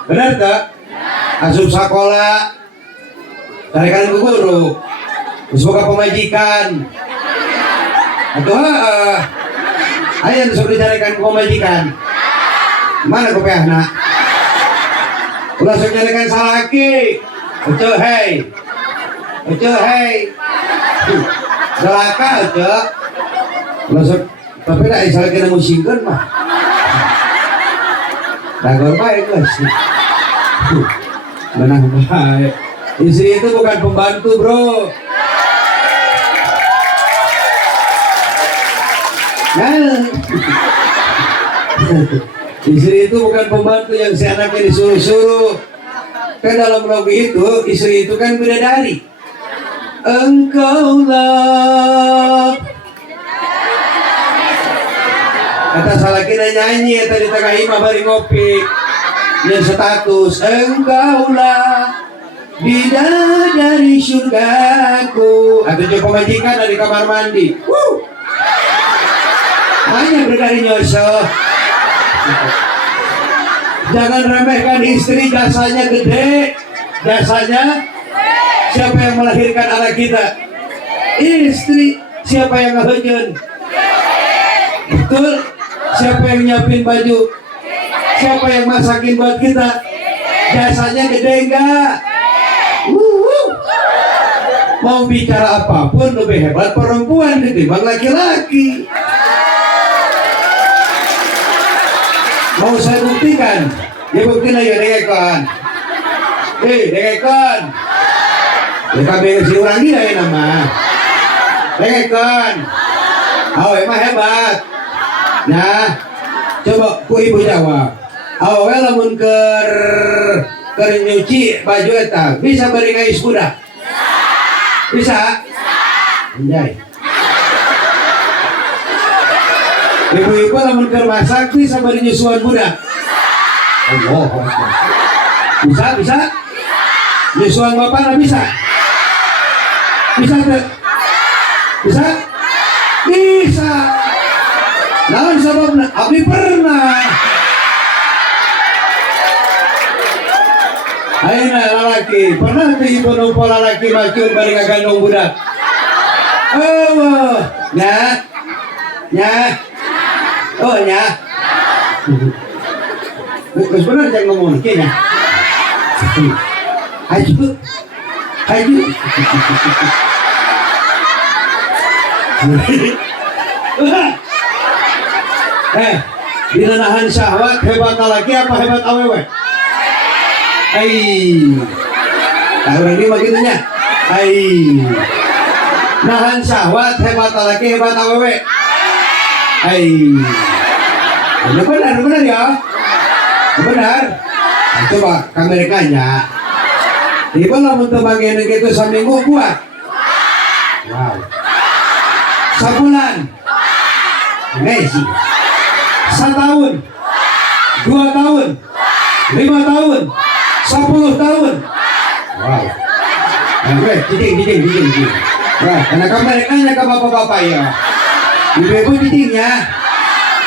Benar tak? Asup sekolah, sare kanan ku guru. Terus buka pemajikan. Atau ayo suruh dicarikan ku pemajikan. Mana ku peahna? Ulah sok nyarikan salaki. Ucuh hei. Galaka ucuh. Ulah sok tapi dah salaki na musingkeun mah. Dagor baik guys. Menang baik. Istri itu bukan pembantu bro. Nah, istri itu bukan pembantu yang si anaknya disuruh-suruh. Kan dalam lagu itu, istri itu kan bidadari. Engkaulah, kata salah kira nyanyi ya tadi tengah imah bari ngopi. Yang status engkaulah bidadari surgaku. Atau coba majikan dari kamar mandi. Hanya berdari nyosok. Jangan remehkan istri, jasanya gede. Jasanya siapa yang melahirkan anak kita? Istri. Siapa yang ngehujan? Betul. Siapa yang nyiapin baju? Siapa yang masakin buat kita? Jasanya gede enggak? Mau bicara apapun lebih hebat perempuan ketimbang laki-laki. Mau saya buktikan? Ya buktiin aja dengekan. Dengekan. Ya kami si orang dia ya nama. Dengekan. Oh emang hebat. Nah, coba ku ibu jawab. Awal lamun ker nyuci baju eta bisa beri ngais kuda? Bisa? Anjay. Ibu-ibu lamun keur masak bisa beri nyusuan budak? Allah. Bisa? Nyusuan bapak nggak bisa? Bisa tuh? Bisa? Bisa. Naon sababna? Abi pernah. Ayeuna lalaki pernah tuh ibu numpuk lalaki macul bari ngagandong budak. Oh, nya. Oh nya. Geus bener jangan ngomong kieu nya. Haju. Dina nahan syahwat hebat laki apa hebat awewe? Tahu ini begitunya. Nahan syahwat hebat laki hebat awewe. Benar ya. Benar. Nah, coba kameranya. Ibu lamun teu bagian gitu saminggu kuat. Wow. Sabulan. Sih. 1 tahun. 2 tahun. 5 tahun. 10 tahun. Wow. Nah, jiding. Nah, karena kameranya ke bapak-bapak ya. Ibu-ibu jidingnya.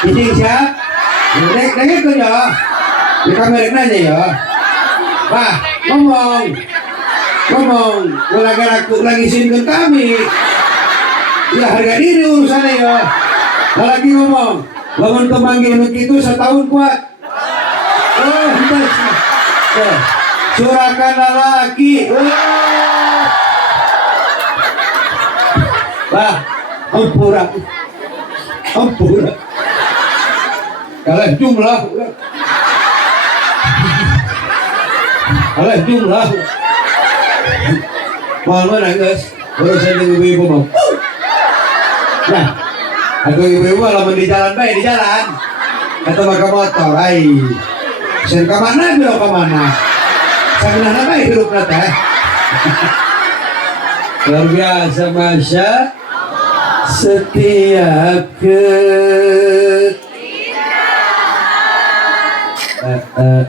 Jiding siap. Dengar tuh ya. Di kameranya ya. Wah, ngomong. Lagi singgah kami. Ya harga diri urusannya ya. Lagi ngomong. Lawan kemanggil itu 1 tahun kuat. Oh, hendak. Surakan lagi. Wah, ampura. Kalah jumlah. Mohon mana guys, urusan ibu-ibu mau. Nah, aku ibu-ibu lamun di jalan baik di jalan. Atau pakai motor, sen kemana belok kemana? Sambil baik hidup nate. Luar biasa Masya. Setiap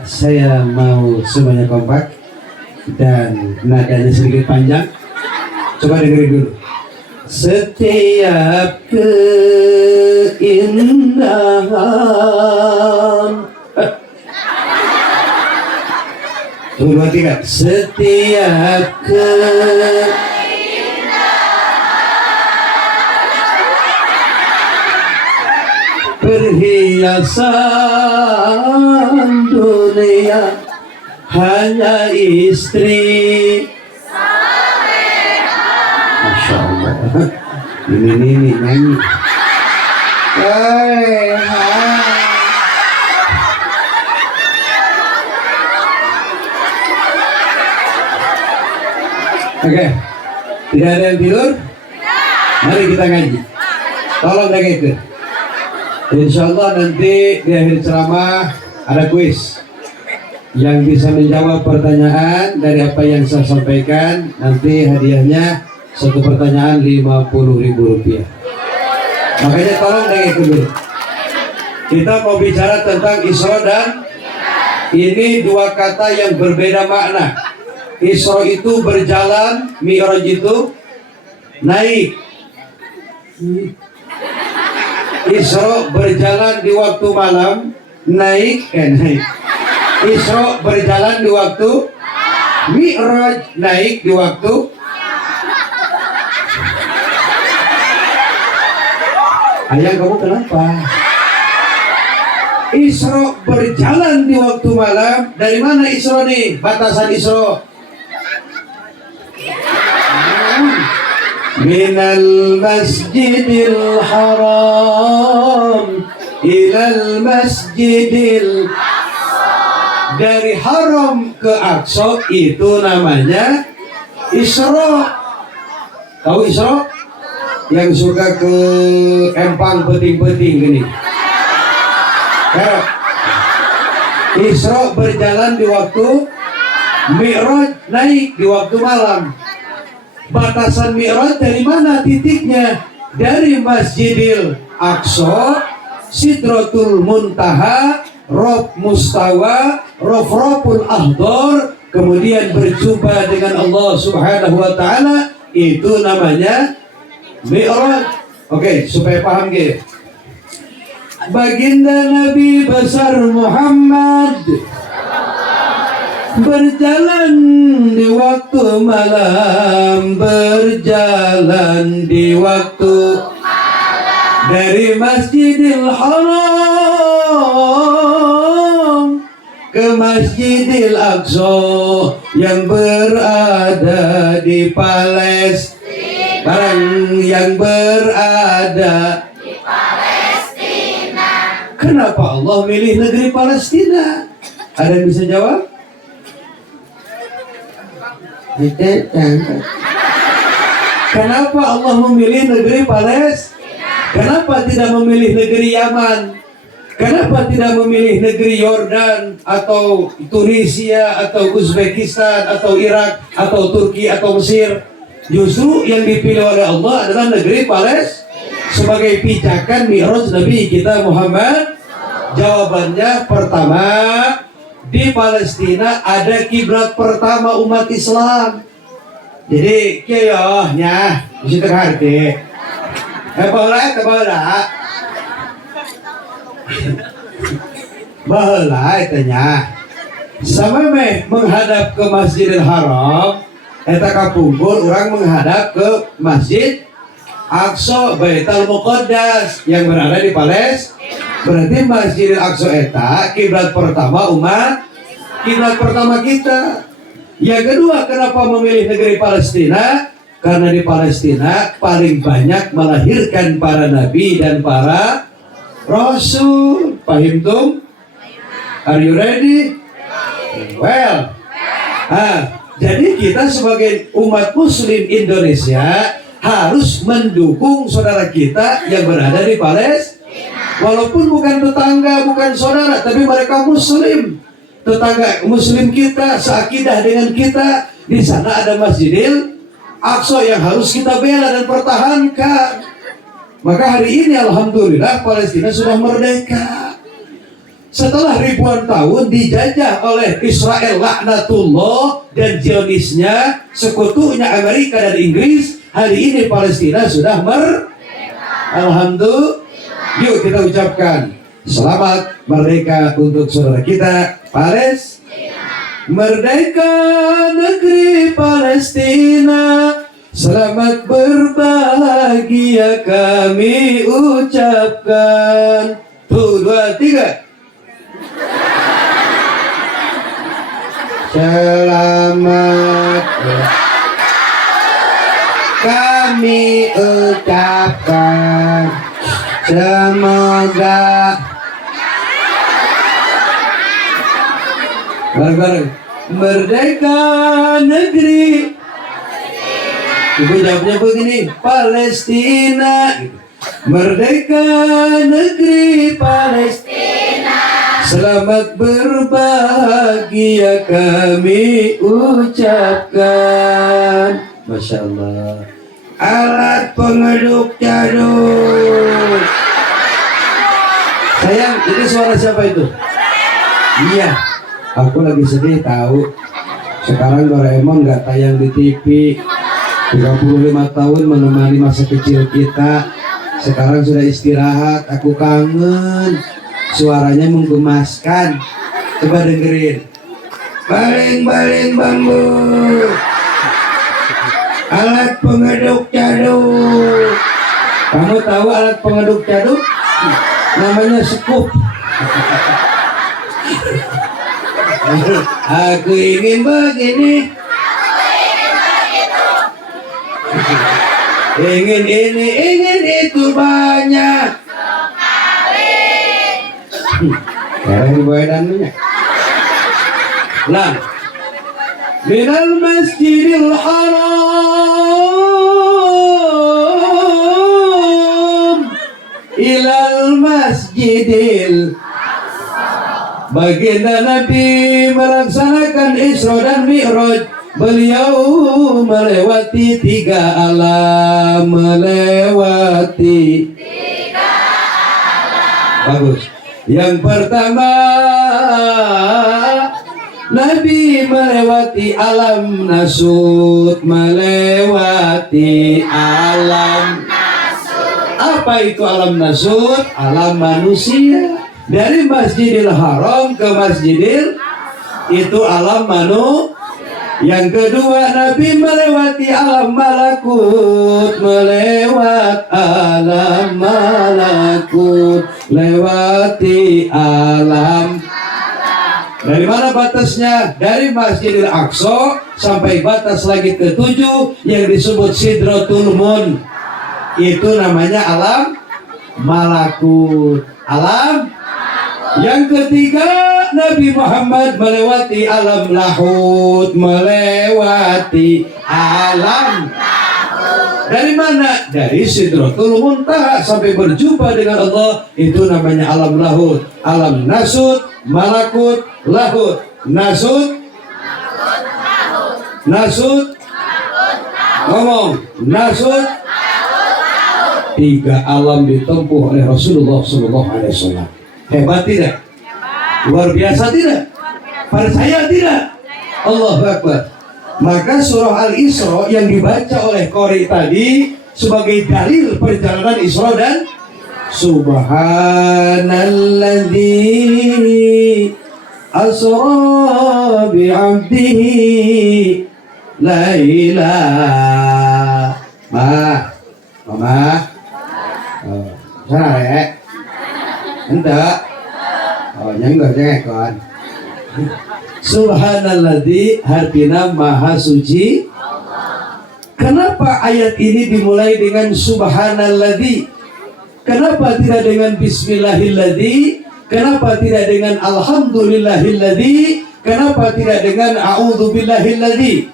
saya mau semuanya kompak dan nadanya sedikit panjang. Coba dengerin dulu. Setiap keindahan. 1, 2, 3. Setiap perhiasan dunia hanya istri. Masya Allah. Ini nyanyi. Oke, tidak ada yang tidur. Mari kita ngaji. Tolong dengarkan. Insya Allah nanti di akhir ceramah ada kuis. Yang bisa menjawab pertanyaan dari apa yang saya sampaikan, nanti hadiahnya satu pertanyaan Rp50.000. Makanya tolong dengar dulu. Kita mau bicara tentang Isra dan ini dua kata yang berbeda makna. Isra itu berjalan, Mi'raj itu naik. Isra berjalan di waktu malam, naik. Isra berjalan di waktu, Mi'raj naik di waktu. Ayah, kamu kenapa? Isra berjalan di waktu malam. Dari mana Isra nih? Batasan Isra minal masjidil haram ilal masjidil, dari haram ke Aqsa, itu namanya Isra. Tahu Isra? Yang suka ke empang peting-peting gini. Isra berjalan di waktu, Mi'raj naik di waktu malam. Batasan Mi'raj dari mana titiknya? Dari Masjidil Aqsa, Sidratul Muntaha, Rob Mustawa, Rofropul Ahdor, kemudian berjumpa dengan Allah Subhanahu wa Ta'ala. Itu namanya Mi'raj. Oke, supaya paham gitu. Baginda Nabi besar Muhammad berjalan di waktu malam, berjalan di waktu malam, dari Masjidil Haram ke Masjidil Aqsa yang berada di Palestina, yang berada di Palestina. Kenapa Allah milih negeri Palestina? Ada yang bisa jawab? Kenapa Allah memilih negeri Palestina? Kenapa tidak memilih negeri Yaman? Kenapa tidak memilih negeri Yordan atau Tunisia atau Uzbekistan atau Irak atau Turki atau Mesir? Justru yang dipilih oleh Allah adalah negeri Palestina sebagai pijakan Mi'raj Nabi kita Muhammad. Jawabannya pertama, di Palestina ada kiblat pertama umat Islam. Jadi kiyohnya mesti terhati. Baheula etanya. Sama menghadap ke Masjidil Haram, eta kapungkur orang menghadap ke Masjid Aqsa Baitul Muqaddas yang berada di Palestina. Berarti Masjidil Aqsa eta kiblat pertama umat, kiblat pertama kita. Yang kedua, kenapa memilih negeri Palestina? Karena di Palestina paling banyak melahirkan para nabi dan para rasul. Paham tum? Are you ready? Well, jadi kita sebagai umat Muslim Indonesia harus mendukung saudara kita yang berada di Palestina. Walaupun bukan tetangga, bukan saudara, tapi mereka Muslim. Tetangga Muslim kita, seakidah dengan kita. Di sana ada Masjidil Aqsa yang harus kita bela dan pertahankan. Maka hari ini alhamdulillah Palestina sudah merdeka. Setelah ribuan tahun dijajah oleh Israel laknatullah dan Zionisnya, sekutunya Amerika dan Inggris, hari ini Palestina sudah merdeka. Alhamdulillah. Yuk kita ucapkan selamat merdeka untuk saudara kita Palestina. Merdeka negeri Palestina, selamat berbahagia kami ucapkan. 1, 2, 3. Selamat kami ucapkan. Semoga bareng-bareng merdeka negeri. Ibu jawabnya begini, Palestina. Merdeka negeri Palestina, selamat berbahagia kami ucapkan. Masya Allah. Alat pengaduk jadul. Sayang, ini suara siapa itu? Iya, aku lagi sedih tahu. Sekarang Doraemon nggak tayang di TV. 35 tahun menemani masa kecil kita. Sekarang sudah istirahat, aku kangen. Suaranya menggemaskan. Coba dengerin. Baling-baling bambu, alat pengaduk jadul. Kamu tahu alat pengaduk jadul? Namanya sekup. Aku ingin begini, ingin ini, ingin itu banyak. Keren badannya. Lah, minal masjidil haram ilal masjidil. Baginda Nabi melaksanakan Isra dan Mi'raj. Beliau melewati 3 alam, melewati 3 alam. Bagus. Yang pertama, Nabi melewati alam nasut, melewati alam nasut. Apa itu alam nasut? Alam manusia. Dari Masjidil Haram ke Masjidil itu alam manusia. Yang kedua, Nabi melewati alam malakut, melewat alam malakut, lewati alam. Dari mana batasnya? Dari Masjidil Aqsa sampai batas lagi ke-7 yang disebut Sidratul Mun. Itu namanya alam malakut. Alam. Yang ketiga, Nabi Muhammad melewati alam lahut, melewati alam lahut. Dari mana? Dari Sidratul Muntaha sampai berjumpa dengan Allah. Itu namanya alam lahut. Alam nasut, malakut, lahut. Nasut, nasut, ngomong, nasut. 3 alam ditempuh oleh Rasulullah SAW. Hebat tidak? Luar biasa tidak? Percaya tidak? Allahu Akbar. Maka surah Al-Isra yang dibaca oleh Qori tadi sebagai dalil perjalanan Isra dan Subhanalladzi asra bi'abdihi laila. Mama. Sana rek. Enggak. Oh, nyangga kan. Subhanalladzi, artinya maha suci Allah. Kenapa ayat ini dimulai dengan subhanalladzi? Kenapa tidak dengan bismillahilladzi? Kenapa tidak dengan alhamdulillahilladzi? Kenapa tidak dengan a'udzubillahilladzi?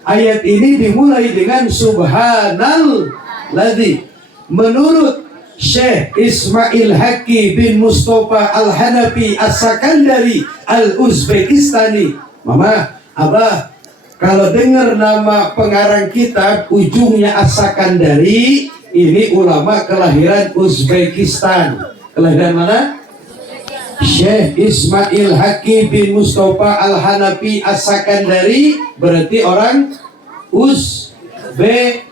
Ayat ini dimulai dengan subhanalladzi. Menurut Syekh Ismail Haqqi bin Mustafa Al-Hanafi As-Sakandari Al-Uzbekistani. Mama, Abah, kalau dengar nama pengarang kitab ujungnya As-Sakandari, ini ulama kelahiran Uzbekistan. Kelahiran mana? Syekh Ismail Haqqi bin Mustafa Al-Hanafi As-Sakandari berarti orang Uzbekistan.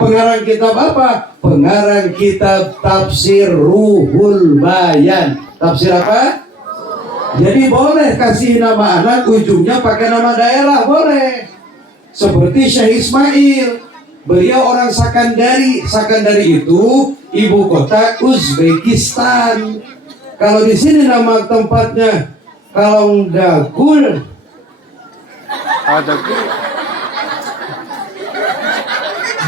Pengarang kitab apa? Pengarang kitab Tafsir Ruhul Bayan. Tafsir apa? Jadi boleh kasih nama anak ujungnya pakai nama daerah, boleh. Seperti Syekh Ismail, beliau orang Sakandari. Sakandari itu ibu kota Uzbekistan. Kalau di sini nama tempatnya Kalongdagul.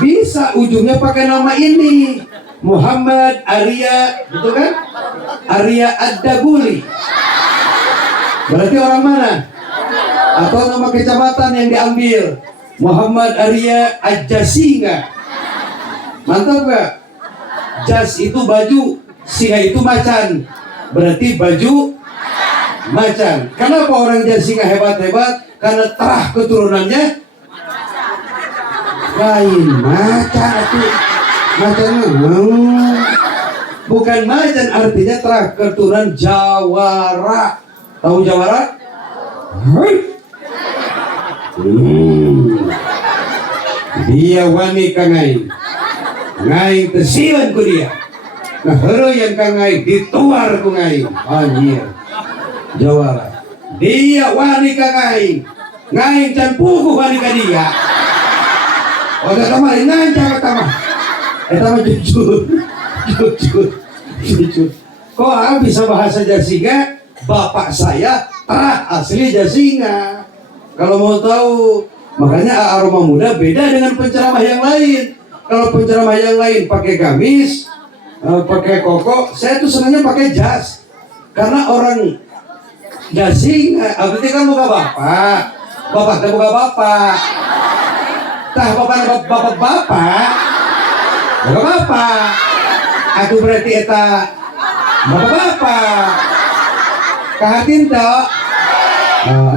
Bisa ujungnya pakai nama ini, Muhammad Arya, betul kan? Arya Ad-Daguli. Berarti orang mana? Atau nama kecamatan yang diambil? Muhammad Arya Ad-Jasinga. Mantap gak? jas itu baju, singa itu macan. Berarti baju macan. Kenapa orang jas singa hebat-hebat? Karena terah keturunannya lain macan itu. Macan bukan macan, artinya terah keturunan jawara. Tahu jawara? Dia wani kangai ngai tesilan ku dia. Nah hero yang kangai dituar ku ngai. Anjir jawara. Dia wani kangai ngai can pugu wani ka dia. Oh tama ngai tama. Tama jujur. Kok bisa bahasa Jasinga? Bapak saya asli Jasinga. Kalau mau tahu, makanya Aroma Muda beda dengan penceramah yang lain. Kalau penceramah yang lain pakai gamis, pakai koko, saya tuh senangnya pakai jas. Karena orang Jasinga, berarti kan bukan bapak kan bukan bapak. Tah bapak, bukan bapak. Aku berarti eta bapak. Kahatin toh.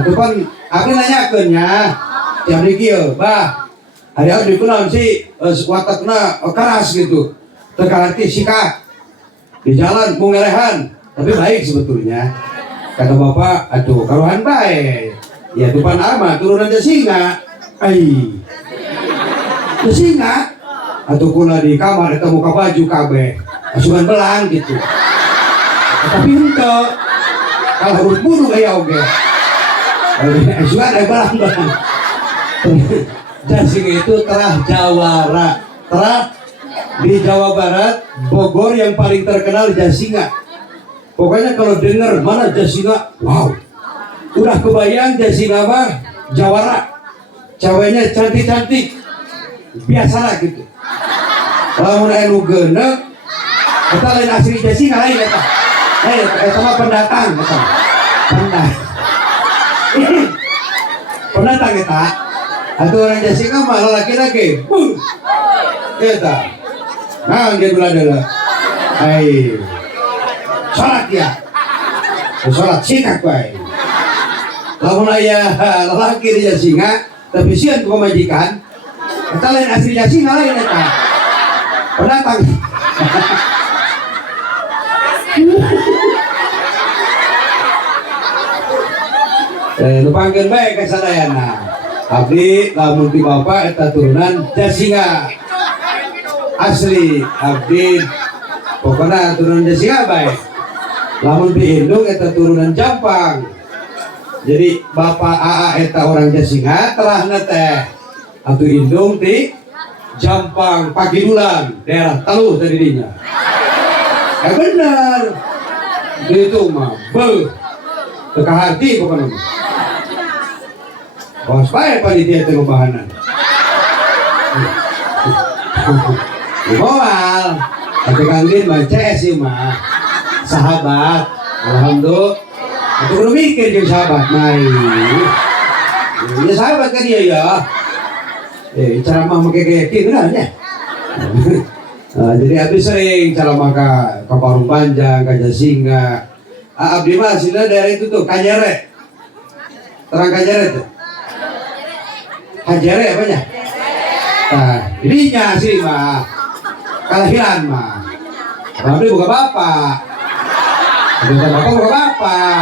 Itu kan aku nanyakeunnya yang dikieu, bah. Hari di kunaon sih watakna keras gitu. Terkahati sikap. Di jalan mungelehan, tapi baik sebetulnya. Kata bapak, aduh karuhan baik. Ya depan ama turunan Jasinga. Jasinga. Atau kula di kamar eta muka baju kabeh. Asugan belang gitu. Tapi henteu. Kalau harus bunuh kayak oge. Asugan ada belang. Jasinga itu terah jawara. Terah di Jawa Barat, Bogor yang paling terkenal Jasinga. Pokoknya kalau dengar mana Jasinga, wow. Udah kebayang Jasinga mah jawara. Ceweknya cantik-cantik. Biasalah gitu. Lamun anu geuneuh eta lain asli Jasinga lain eta. Eta mah pendatang eta. Pendatang eta. Atuh orang Jasinga mah lalaki-laki. Eta. Nah, dia bela-bela. Salat ya. Salat singkat bae. Lamun aya lalaki di Jasinga tapi sieun ku majikan, eta lain asli Jasinga lain eta. Pendatang. Lupangkeun bae ka sadayana. Abdi lamun ti bapak eta turunan Jasinga. Asli abdi pokoknya turunan Jasinga bae. Lamun di Indung eta turunan Jampang. Jadi bapak AA eta orang Jasinga terahna teh atuh Indung ti Jampang Pagidulan, daerah Taluh tadinya. Benar. Itu mah beuh. Teka hati pokoknya. Bos bae panitia teh bahanan. Moal. Tapi Kang Din mah CS mah. Sahabat. Alhamdulillah. Itu kudu mikir jeung sahabat mah. Ya sahabat kan dia ya. Ceramah make kayak gitu kan ya. Jadi abdi sering ceramah ke Parung Panjang, ke Jasinga. Abdi mah sila daerah itu tuh Kajere. Terang Kajere tuh. Kajere apanya? Nah, dirinya sih mah kelahiran mah. Abdi bukan bapak. Bukan bapak bukan bapak.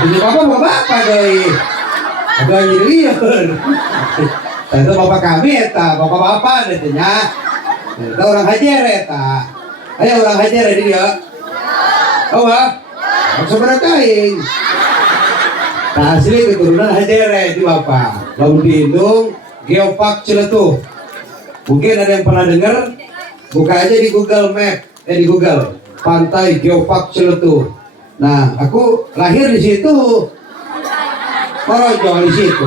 Abdi bapak bukan bapak deh. Ada yang liar. Itu bapak kami eta, bapak-bapak detenya. Itu orang Hajere eta. Ayo orang Hajere dia. Oh wah. Sebenarnya kain. Nah, asli keturunan Hajere di bapak. Lalu di Indung, Geopark Ciletuh. Mungkin ada yang pernah dengar? Buka aja di Google Map, di Google. Pantai Geopark Ciletuh. Nah, aku lahir di situ. Korojol di situ.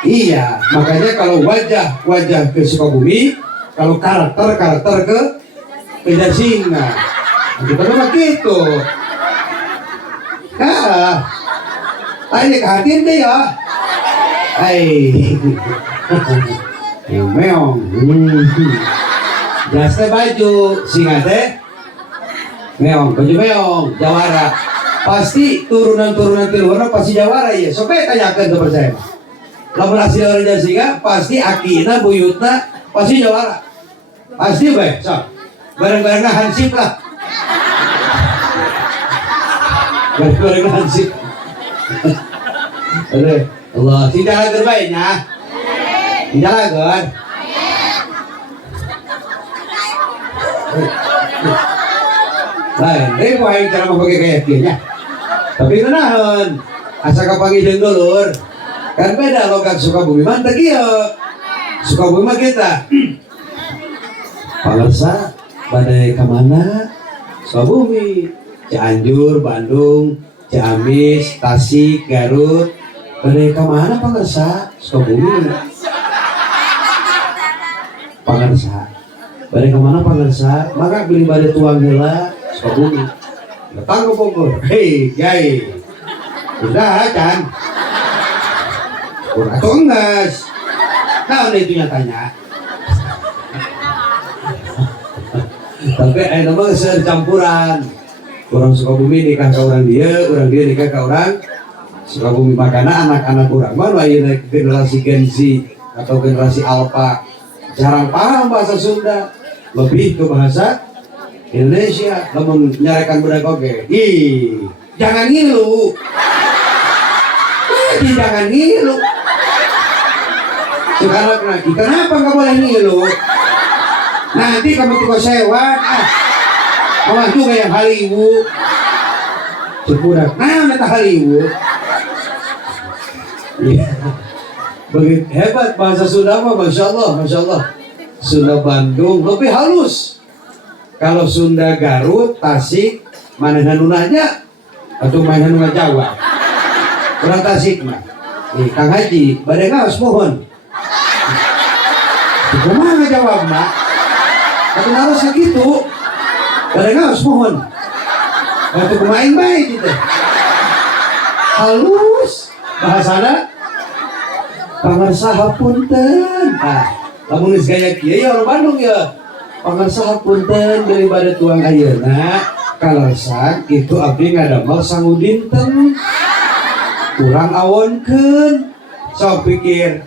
Iya, makanya kalau wajah ke Sukabumi, kalau karakter ke Jasinga. Kita mah gitu. Nah, tanya kehatiin deh ya. Meong. jas teh baju, singa teh meong, baju meong, jawara. Pasti turunan-turunan tiluhurna pasti jawara ya. Sampai tanyakan tuh percaya. Lamun asli orang jas singa pasti akina buyutna pasti jawara. Pasti bae, sok. Bareng-barengna hansip lah. Bareng-barengna hansip. Aduh, Allah, tidak lager baiknya. Tidak lager. Lain, deh mau yang cara mau pakai kayak gini. Tapi kenaon, asa kapangi jeung dulur. Kan beda logat Sukabumi mah teu kieu. Sukabumi mah kita. Pangarsa badai ka mana? Sukabumi, Cianjur, Bandung, Ciamis, Tasik, Garut. Badai ka mana pangarsa? Sukabumi. Pangarsa. Badai ka mana pangarsa? Maka beli badai tuang heula Sukabumi. Datang ke Bogor. Hei, Yai. Udah kan? Udah atau enggak? Nah, itu nyatanya. Tapi ada mah campuran. Orang Sukabumi nikah ke orang dia nikah ke orang Sukabumi. Makanya anak-anak orang mah lain generasi Gen Z atau generasi Alpha jarang paham bahasa Sunda, lebih ke bahasa Indonesia. Namun nyarekan budak oke. Ih, jangan ngilu. Jangan ngilu. Sekarang lagi, kenapa nggak boleh ngilu? Nanti kamu tuh sewa, kamu juga yang Hollywood. Sebudak, nah neta Hollywood. Begitu hebat bahasa Sunda mah, masya Allah. Sunda Bandung lebih halus. Kalau Sunda Garut, Tasik, mana nunanya atau mana nuna Jawa? Orang Tasik mah. Kang Haji, badai ngawas mohon. Kumaha jawab mah? Tapi harus gitu. Badai ngawas mohon. Waktu kumain baik gitu. Halus bahasana. Pangarsa hapunten. Lamun geus gaya kieu ya orang Bandung ya. Pangarsa hapunten daripada tuang ayeuna kalarsan itu abdi ngadamel sangu dinten. Kurang awonkeun. Sok pikir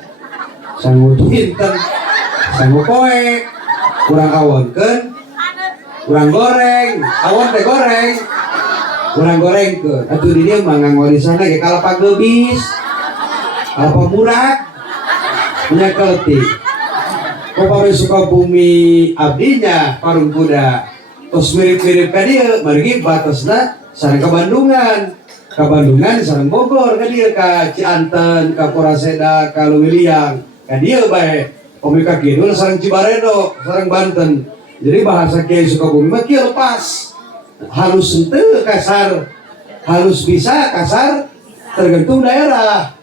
sangu dinten, sangu poe, kurang awonkeun, kurang goreng, awon teh goreng. Kurang gorengkeun. Atuh di dieu mah ngangorisanna ge kalapa geubis. Kalapa murah. Punya keletik. Kopari Sukabumi abdinya parung kuda tos mirip-mirip ka dieu margi batasna sareng ka Bandungan sareng Bogor ka dieu ka Cianten ka Poraseda ka Leuwiliang ka dieu bae komika kidul sareng Cibaredo sareng Banten. Jadi bahasa Kiai Sukabumi mah kieu lepas halus henteu kasar halus bisa kasar tergantung daerah.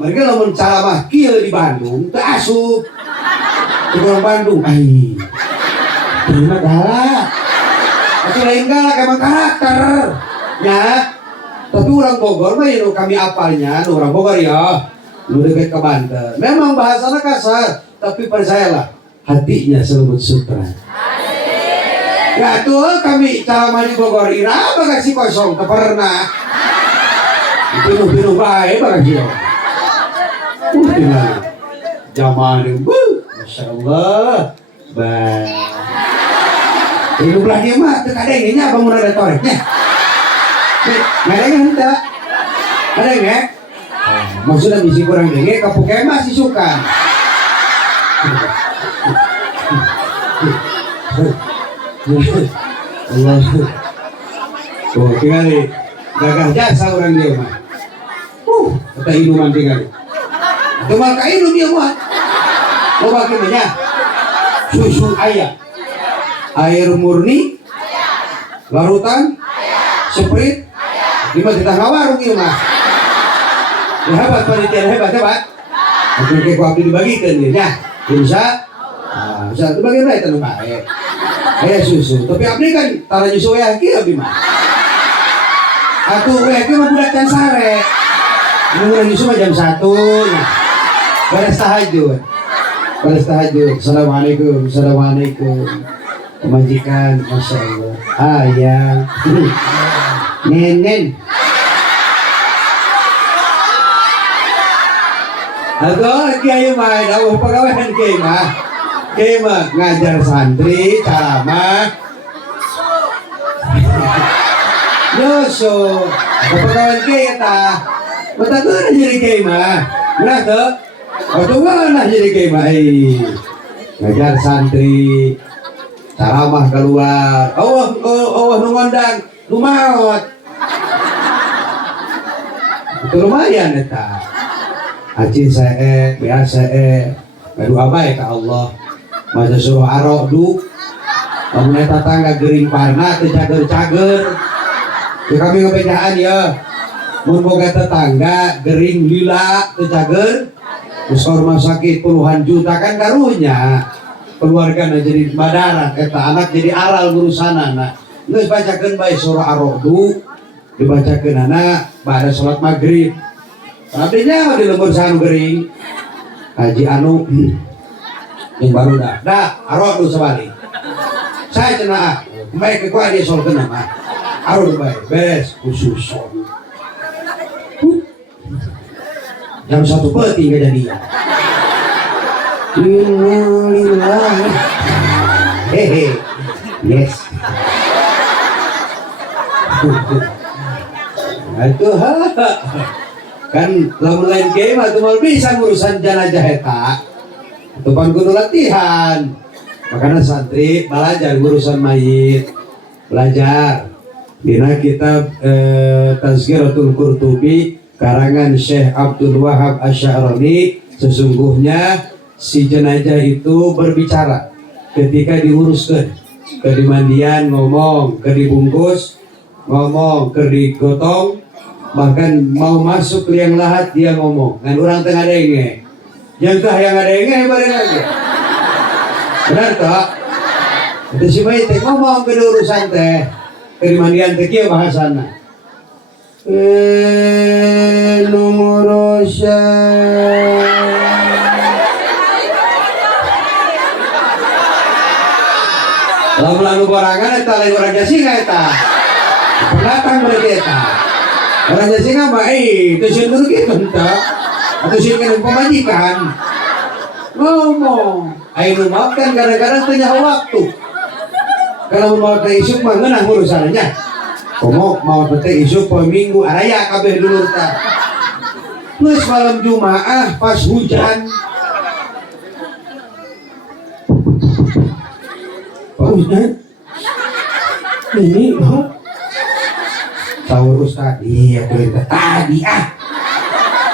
Mereka lamun calamah kieu di Bandung teu asup orang Bandung, terima galak. Tapi lain galak emang karakter. Ya, tapi orang Bogor mah ya kami apalnya, orang Bogor ya, lu dekat ke Banten. Memang bahasanya kasar, tapi percayalah hatinya selembut sutra. Ya tuh kami calamah di Bogor ira bagasi kosong, tak pernah. Pinuh-pinuh bae bagasi. Tinggal zaman itu. Masya Allah, bah. Hidup lagi mah, terkadang ini bangun ada toreknya. Nggak ada yang hendak, ada nggak? Maksudnya bisi kurang denge, kapuknya masih suka. Allah, tuh tinggal nih, gagah jasa orang dia mah. Kata hidupan tinggal. Cuma kain dia mah. Lo bagaimana? Susu ayam, air murni, larutan, Sprite, lima di tengah warung ini mah. Ya, hebat panitia hebat. Oke, kau abdi dibagikan ya, bisa. Bisa itu bagaimana itu baik. Ayah susu, tapi abdi kan tara susu ya kia abdi mah. Atuh ya kia mah budak can sare. Ini susu mah jam 1. Beres tahajud. balas tahajud. Assalamualaikum, assalamualaikum. Majikan, masya Allah. Ayah, nenen. Aduh, kiai mah, dah pegawaian kiai mah. Kiai mah ngajar santri, ceramah. Yoso, pegawaian kiai tah. Mata tuh jadi kiai mah. Benar tuh? Waktu mana jadi kiai mah? Ngajar santri, ceramah keluar. Allah ngundang, lumaut. Itu lumayan eta. Haji saya, biasa ngadu abai ke Allah. Masa suruh arok du, kamu tetangga gering parna, cager-cager. Ya kami ngebedaan ya. Mun boga tetangga gering lila, cager. Terus rumah sakit puluhan juta kan karunya. Keluarga jadi badaran, kata anak jadi aral urusan anak. Nges bacakan baik surah arok du, dibacakan anak pada sholat maghrib. Artinya di lembur sanu gering Haji anu yang baru dah arwah dulu sebalik saya cenah baik ke kuah dia soal kena mah arwah baik beres khusus jam 1 peti gak jadi hehe yes itu kan lamun lain kiai mah tuh bisa ngurusan jenazah eta tupan kudu latihan makanya santri belajar ngurusan mayit belajar dina kitab Tazkiratul Qurtubi karangan Syekh Abdul Wahab Asy'arani sesungguhnya si jenazah itu berbicara ketika diuruskan ke dimandian ngomong ke dibungkus ngomong ke digotong bahkan mau masuk liang lahat dia ngomong ngan orang tengah denge yang tah yang ada denge bareng lagi benar tak itu si bayi teh ngomong ke urusan teh kerimandian teh kieu bahasana numurosya lalu barangan eta lain orang jasinga eta pendatang mereka eta orang jasinga mah tujuan dulu gitu entah atau siapa pemajikan ngomong ayo maafkan kadang-kadang tanya waktu kalau mau teh isuk mah ngeunah urusannya mau teh isuk poe minggu araya kabeh dulur tah geus malam Jumaah pas hujan hujan ini tahu Ustaz iya perintah tadi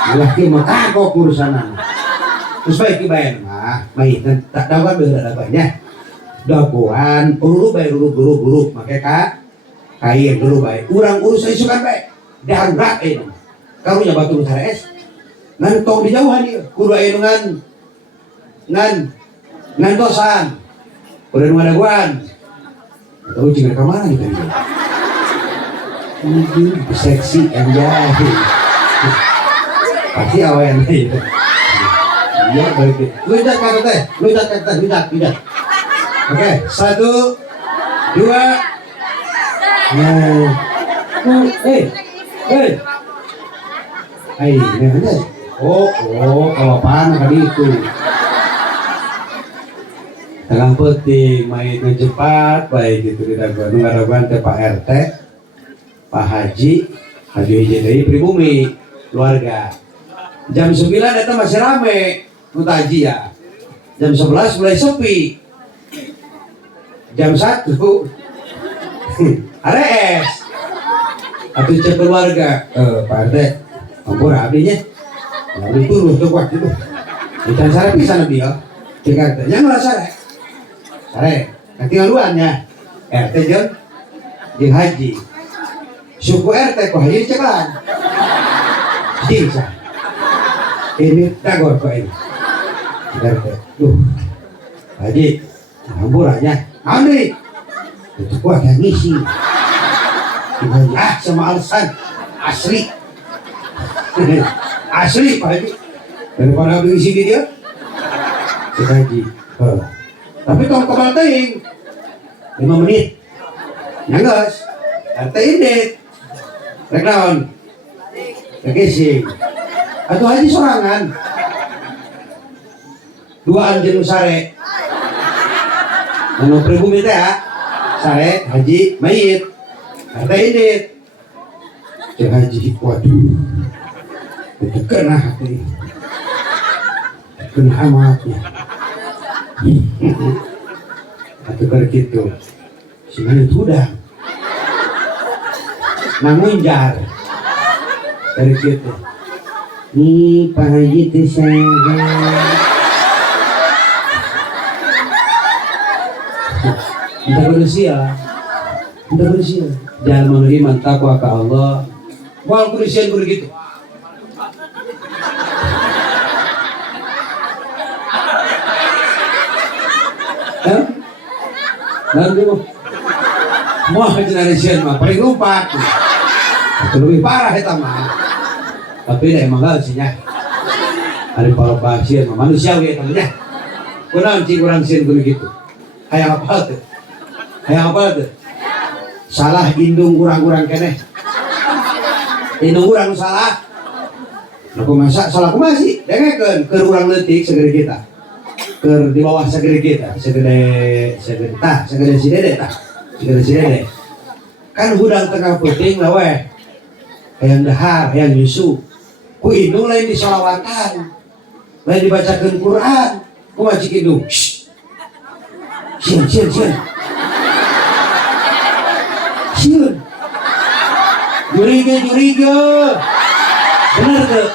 laki mah kagok urusan terus baik dibayar mah baik tak dapat beda banyak dagoan dulu baik dulu makanya kak kain dulu baik urang urus saya suka baik darurat karunya batu es ngan tong di jauhan dia kudu aya ngan dosan kudu ngadaguan tahu jika ka mana gitu ini seksi anjay pasti awan itu iya baik lucat kata teh lucat oke 1 2 kalau apaan kali itu dalam peti main ngecepat baik gitu tidak gua ngadaguan teh Pak RT Pak Haji dari pribumi keluarga jam 9 itu masih rame mutaji ya jam 11 mulai sepi jam 1 ares atau cek keluarga Pak RT ampun abdinya abdi turun tuh kuat itu kita sare pisan abdi ya cek yang ngerasa sare nanti ngaluannya RT jeung Haji suku RT kok haji cekan bisa ini tagor kok ini RT Haji hamburannya Andri itu gua yang ngisi sama alasan asli asli Pak Haji daripada habis isi dia cek haji. Tapi tong kebal teuing 5 menit. Nyanggeus. Teh indit. Rek naon? Gesing. Atuh haji sorangan. Duaan jeung sare. Anu pribumi teh ya. Sare haji mayit. Teh indit. Cek haji, waduh. Itu kena hati. Kena amatnya. Atau kalau gitu, sebenarnya tudang. Nangunjar. Dari gitu. Pak Haji itu saya. Entah manusia. Jangan menerima takwa ke Allah. Wal Kristen begitu. Nanti mau generasi mah paling lupa. Itu lebih parah eta mah. Tapi dah emang gak sihnya. Hari para pasien mah manusiawi eta mah. Kunaon cing urang sieun kudu kitu. Hayang apal teh. Salah indung urang-urang keneh. Indung urang salah. Aku masak salah kumaha sih? Dengekeun keur urang leutik sagede kita. Keur di bawah sagede kita, sagede si dede. Kan hudang tengah puting lah weh. Hayang dahar, hayang nyusu. Ku indung lain di sholawatan. Lain dibacakeun Quran. Ku macik indung. Sieun. Juriga. Bener tuh.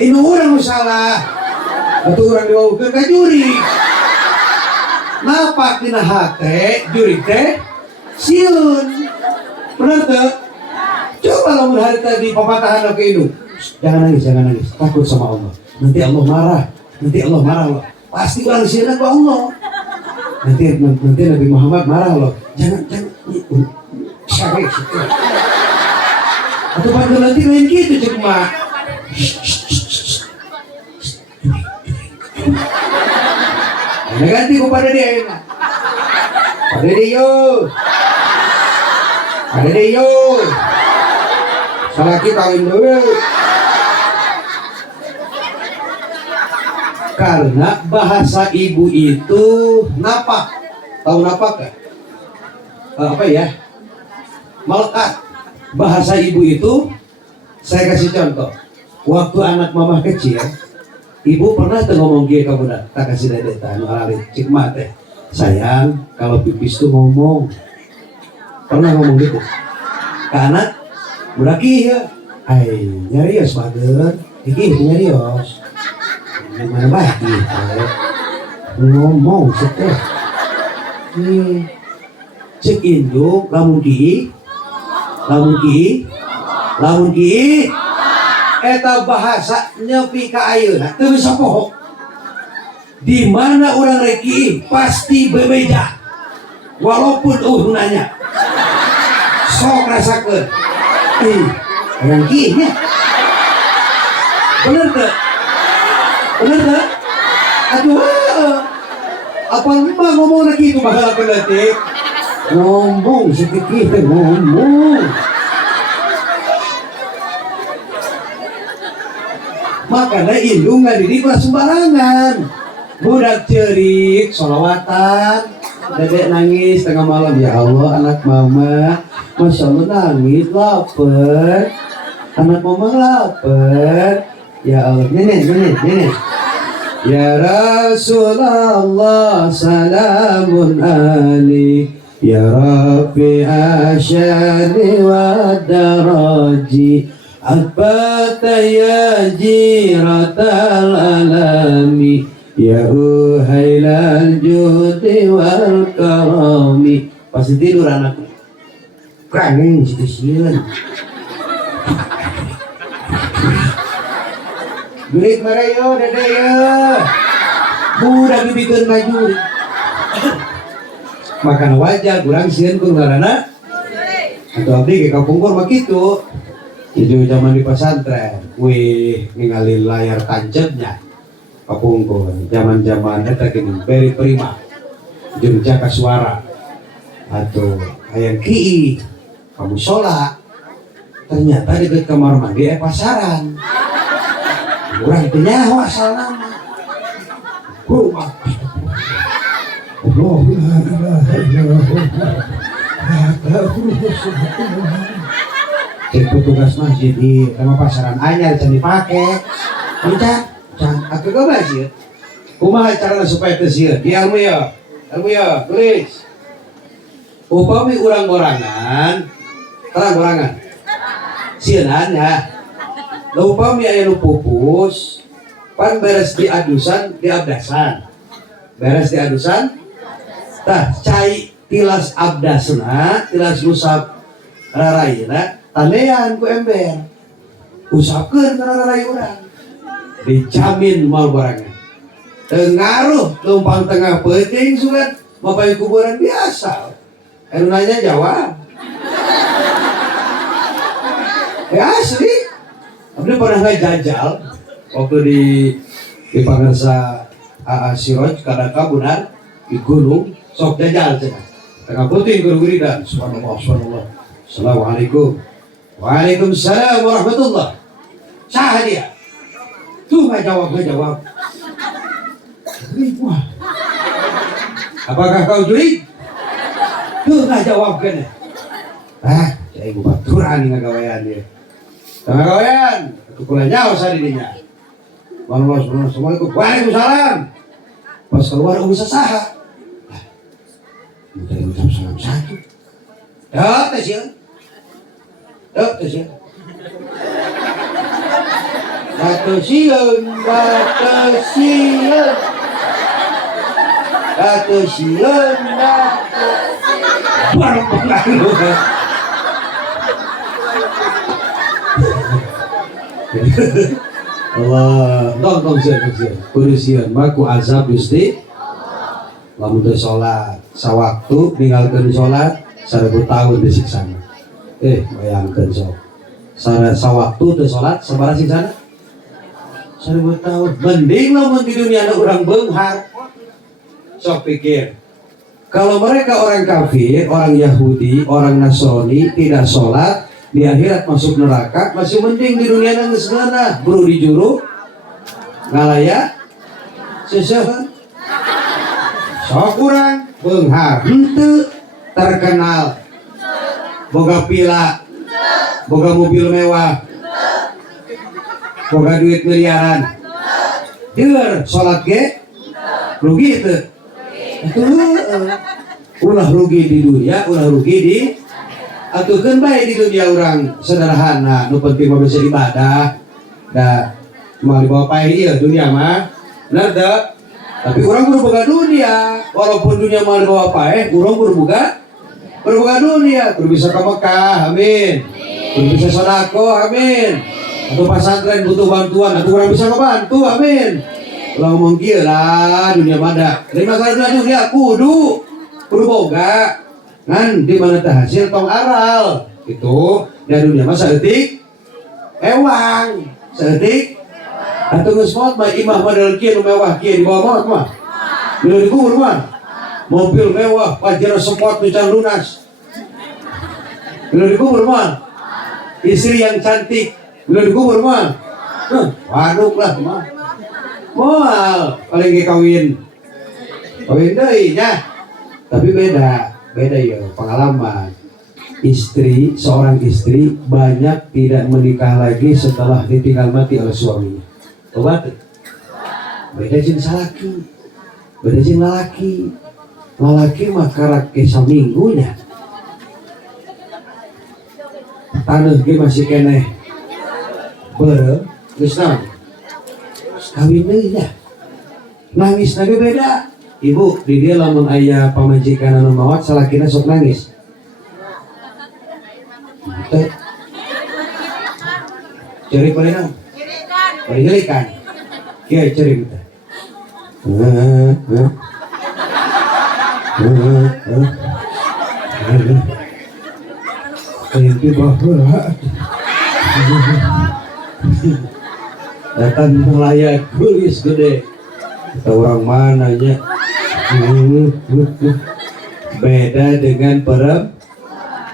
Ini orang salah. Atau orang diwawukeun ka juri. Napa tina hate juri teh sieun. Bener tuh. Coba lamun hari tadi pepatahan ke indung. Jangan nangis. Takut sama Allah. Nanti Allah marah loh. Pasti orang sieun ku Allah. Nanti Nabi Muhammad marah loh. Jangan syarek gitu. Atau pada nanti main gitu cek mak. Nah, ganti ko pada dia enak. Pada dia yo. Salah kita kawin dulu. Karena bahasa ibu itu napak. Tahu napak gak? Apa ya? Melekat. Bahasa ibu itu, saya kasih contoh. Waktu anak mama kecil, ibu pernah tuh ngomong gini ke budak, tak kasih dedek anu alari cik mate. Sayang, kalau pipis tuh ngomong. Pernah ngomong gitu. Ke anak, budak iya. Hai, nyarios mager. Iki nyarios. Gimana baik gitu. Ngomong seteh. Cek induk lamun ki eta bahasa nyepi ka ayeuna teu bisa poho. Di mana urang reki pasti berbeda. Walaupun nanya. Sok rasakeun. Yang kieu nya. Bener teu? Aduh. Apa mah ngomong lagi itu bakal pendetik. Ngomong sedikit ngomong. Makanya indung nggak diri sembarangan. Budak cerik, sholawatan, dedek nangis tengah malam. Ya Allah, anak mama, masya Allah nangis, lapar. Anak mama lapar. Ya Allah, nenek. Ya Rasulullah, salamun alaik. Ya Rabbi asyani wa daraji. Abata ya jiratal alami. Ya uhailal judi wal karami. Pasti tidur anakku. Kangen situ sieun. Jurit marayo dede ya. Budak dibikeun maju. Makan wajar kurang sieun ku ngaranna. Atau abdi ke kapungkur mah kitu. Itu zaman di pesantren, wih ningali layar tancapnya. kapungkur zaman-zaman eta gini beri prima jeung jaka suara atau hayang kieu kamu sholat ternyata deket kamar mandi pasaran urang teh nyaho asal nama rumah Allah la ilaha illallah cek petugas masjid di sama pasaran anyar can dipake can aku gak belajar kumaha carana supaya tersieun di ilmu ya tulis upami urang-orangan terang-orangan sieunan ya upami aya nu pupus pan beres diadusan diabdasan beres diadusan tah cai tilas abdasna tilas usap rarayna tanean ku ember usapkeun ka rarai urang dijamin mal barangna teu ngaruh tumpang tengah peuting sugan mapai kuburan biasa anu nanya jawab ya asli abdi pernah ngajajal waktu di pangarsa AA Siroj kadaka benar di gunung sok jajal cenah tengah peuting keur wiridan subhanallah assalamualaikum waalaikumsalam warahmatullah saha dia tuh nggak jawab wah apakah kau juri tuh nggak jawab kan saya ibu baturan ngagawean dia ngagawean aku kuliah jauh sadinya Assalamualaikum waalaikumsalam pas keluar bisa saha minta ucap salam satu tes ya bareng pengaruh Allah tong sieun kudu sieun mah ku azab Gusti lamun teu salat sawaktu ninggalkeun salat 1000 tahun disiksana bayangkeun sok sawaktu teu salat sabaraha siksana 1000 tahun mending lamun di dunia ada urang beunghar sok pikir kalau mereka orang kafir orang Yahudi orang Nasrani tidak salat di akhirat masuk neraka masih mending di dunia ada geus geunah buru di juru ngalaya seseueun sok urang beunghar henteu terkenal boga pila boga mobil mewah boga duit miliaran deur salat ge rugi teu ulah rugi di dunia ulah rugi di atukeun bae di dunia urang sederhana nu penting mah bisa ibadah da moal dibawa pae ieu dunia mah bener teu tapi urang kudu boga dunia walaupun dunia moal dibawa pae urang kudu boga dunia kudu bisa ka Mekah amin kudu bisa sedekah amin atau pesantren butuh bantuan atau urang bisa ngebantu amin ulah ngomong kieu lah dunia mada terima kasih dunia kudu boga ngan di mana teh hasil tong aral gitu dan dunia mah saeutik ewang saeutik atuh geus maot mah imah model kieu nu mewah kieu di bawah maot mah di kubur mah mobil mewah Pajero Sport nu can lunas di kubur mah istri yang cantik di kubur mah waduk lah mah moal paling ge kawin deui nya tapi beda ya pengalaman seorang istri banyak tidak menikah lagi setelah ditinggal mati oleh suaminya obat beda jeung salaki beda jeung lalaki mah karake saminggunya taneuh ge masih keneh beureum geus naon kawin deui nya nangis ge beda ibu di dia lamun aya pamajikan anu maot salakina sok nangis ceri paling gelikan kieu ceri teh Kayak bahwa datang melayat kulis gede Kata orang mananya? Beda dengan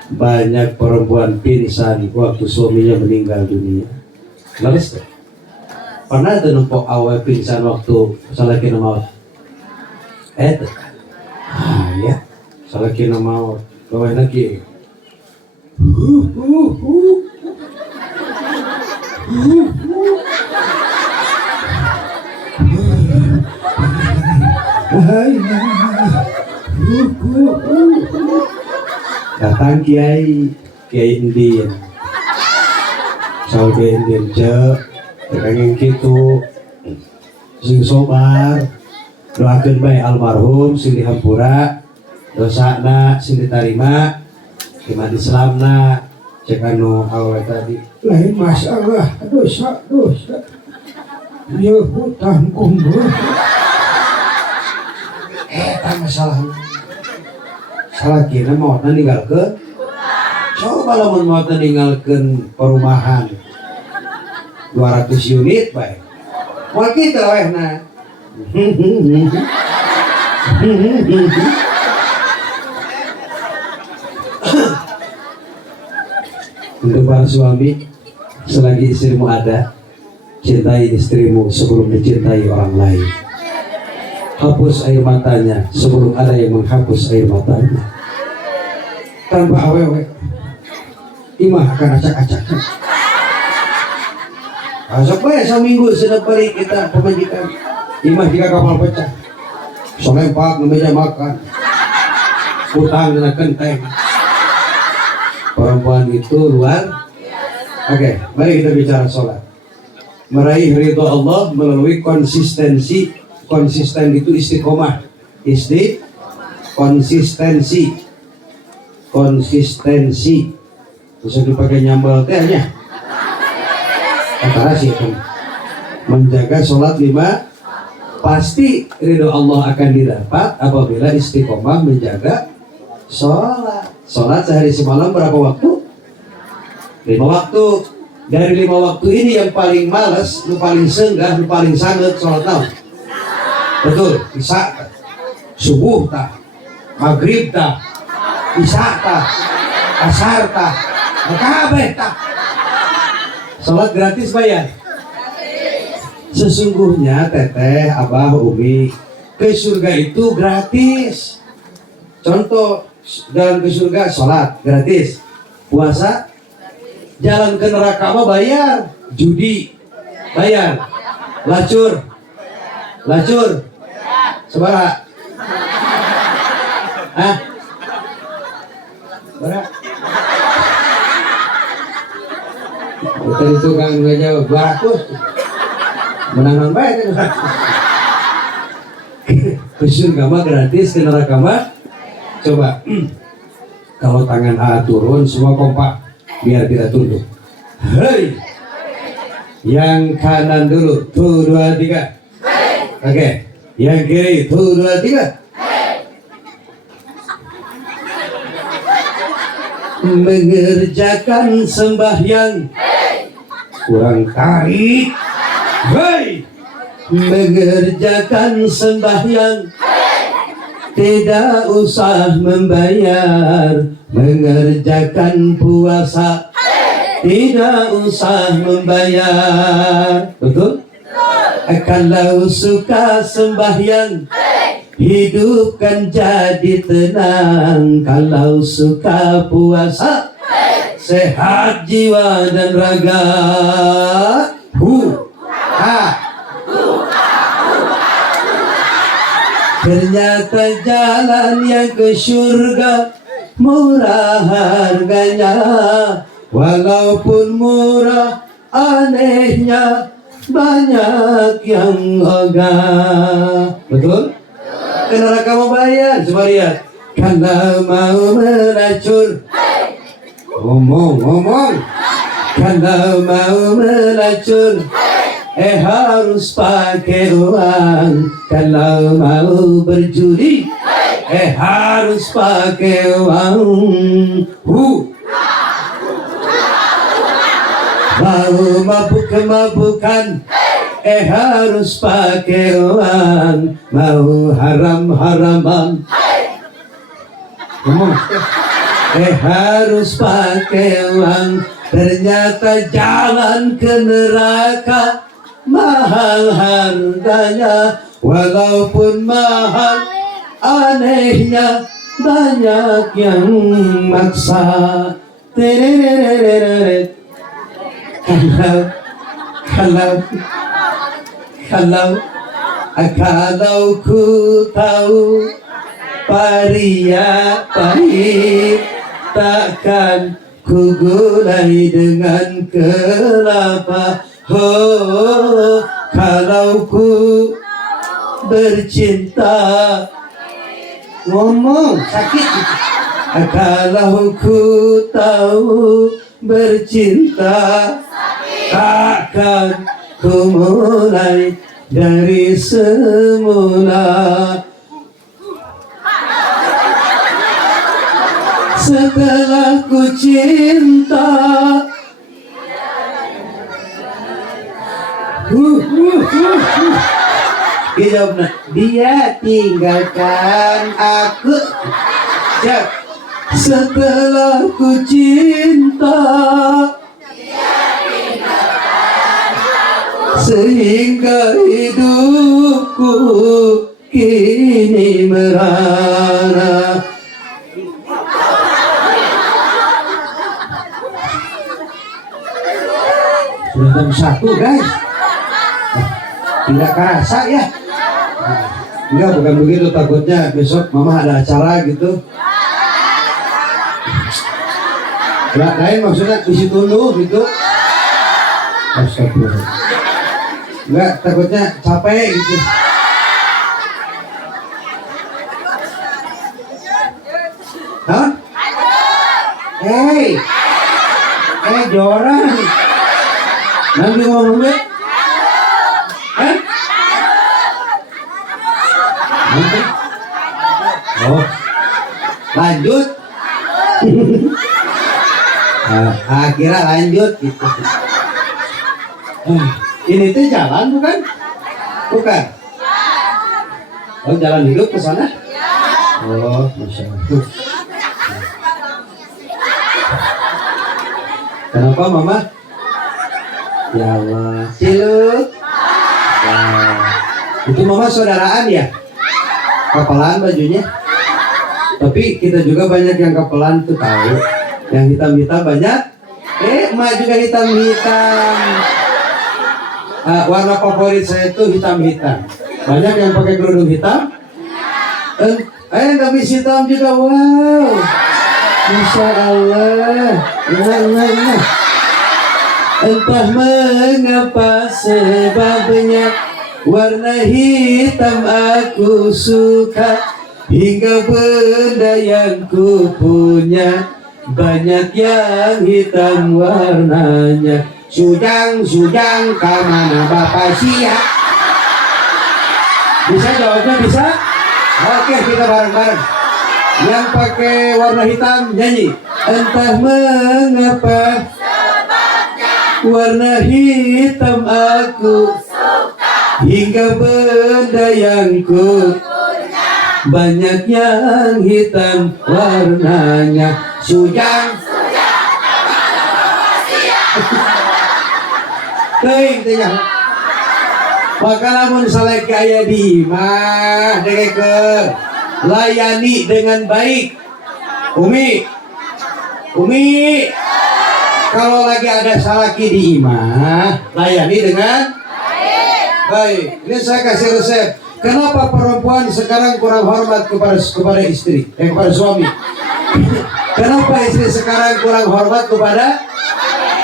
banyak perempuan pingsan waktu suaminya meninggal dunia. Lalu pernah ada numpuk awal pingsan waktu salah kena maut? Ya, salah kena maut. Kau lagi. Datang Kiai Indian, Kiai Indian pengen gitu, sing sobar, doakan baik almarhum, sing dihampura, dosana sing diterima, iman Islamna, cek anu awal tadi, lain masalah, dosa, ya hutang kumpul, masalah. Salah kira mau ninggalkan, coba lah mau ninggalkan perumahan 200 unit baik, mau kita wehna. Untuk para suami, selagi istrimu ada, cintai istrimu sebelum dicintai orang lain. Hapus air matanya sebelum ada yang menghapus air matanya. Tanpa awewe, imah akan acak-acak. Asok bae saminggu sudah balik kita pemajikan. Imah jika kapal pecah, solempak meja makan, utang dengan kenteng. Perempuan itu luar. Oke, mari kita bicara sholat. Meraih ridho Allah melalui konsistensi. Konsisten itu istiqomah, konsistensi bisa dipakai nyambal tehnya antara sih menjaga sholat 5 pasti ridho Allah akan didapat apabila istiqomah menjaga sholat sehari semalam berapa waktu? 5 waktu. Dari 5 waktu ini yang paling males, yang paling senggah, yang paling sangat sholat naon? Betul, isya subuh tak, maghrib tak, isya tak, asar tak, kabeh tak. Salat gratis bayar. Sesungguhnya teteh, abah, umi, ke surga itu gratis. Contoh jalan ke surga salat gratis, puasa, jalan ke neraka mah bayar, judi bayar, lacur sebara sebara tadi tukang nggak jawab 200 menang baik ke surga mah gratis, ke neraka mah coba kalau tangan A turun semua kompak biar tidak tunduk. Hei, yang kanan dulu, tuh 2 3. Oke, yang kiri, tuh 2 3. Mengerjakan sembahyang, kurang tarik. Hei, mengerjakan sembahyang, tidak usah membayar. Mengerjakan puasa, tidak usah membayar. Betul? Kalau suka sembahyang, hidupkan jadi tenang. Kalau suka puasa, sehat jiwa dan raga. Ternyata jalan yang ke surga murah harganya. Walaupun murah, anehnya banyak yang ogah. Betul? Ke neraka mau bayar. Coba lihat. Kalau mau melacur, ngomong. Kalau mau melacur, harus pakai uang. Kalau mau berjudi, harus pakai uang. Mau mabuk-mabukan, harus pakai uang, mau haram-haraman. Ngomong. Harus pakai uang, ternyata jalan ke neraka mahal harganya. Walaupun mahal, anehnya banyak yang maksa. Kalau ku tahu paria pahit, takkan ku gulai dengan kelapa. Oh, kalau ku bercinta, ngomong sakit. Kalau ku tahu bercinta, takkan ku mulai dari semula. Setelah ku cinta, dia tinggalkan aku. Setelah ku cinta, sehingga hidupku kini merana. Sudah jam 1 guys. Tidak kerasa ya. Enggak, bukan begitu, takutnya besok mama ada acara gitu. Enggak, lain maksudnya isi dulu gitu. Astagfirullah. Enggak, takutnya capek gitu. Hah? Joran. Nanti ngomong deh. Hah? Oh, lanjut. Kira lanjut gitu. Ini tuh jalan bukan? Bukan. Oh, jalan hidup ke sana? Oh, masya Allah. Kenapa mama? Ya Allah, Ciluk. Itu mama saudaraan ya? Kapelan bajunya. Tapi kita juga banyak yang kapelan tuh tahu. Yang hitam-hitam banyak. Emak juga hitam-hitam. Warna favorit saya itu hitam-hitam. Banyak yang pakai kerudung hitam. Gamis hitam juga, wow. Masya Allah. Nah. Entah mengapa sebabnya warna hitam aku suka, hingga benda yang ku punya banyak yang hitam warnanya. Sujang kamana bapak siap? Bisa jawabnya, bisa? Oke, kita bareng-bareng. Yang pakai warna hitam nyanyi. Entah mengapa warna hitam aku suka, hingga benda yang ku banyak yang hitam warnanya. Sujang teuing teh nya. Maka lamun saleh aya di imah dengkeun layani dengan baik. Umi, kalau lagi ada salaki di imah, layani dengan baik. Ini saya kasih resep. Kenapa perempuan sekarang kurang hormat kepada istri, kepada suami? Kenapa istri sekarang kurang hormat kepada?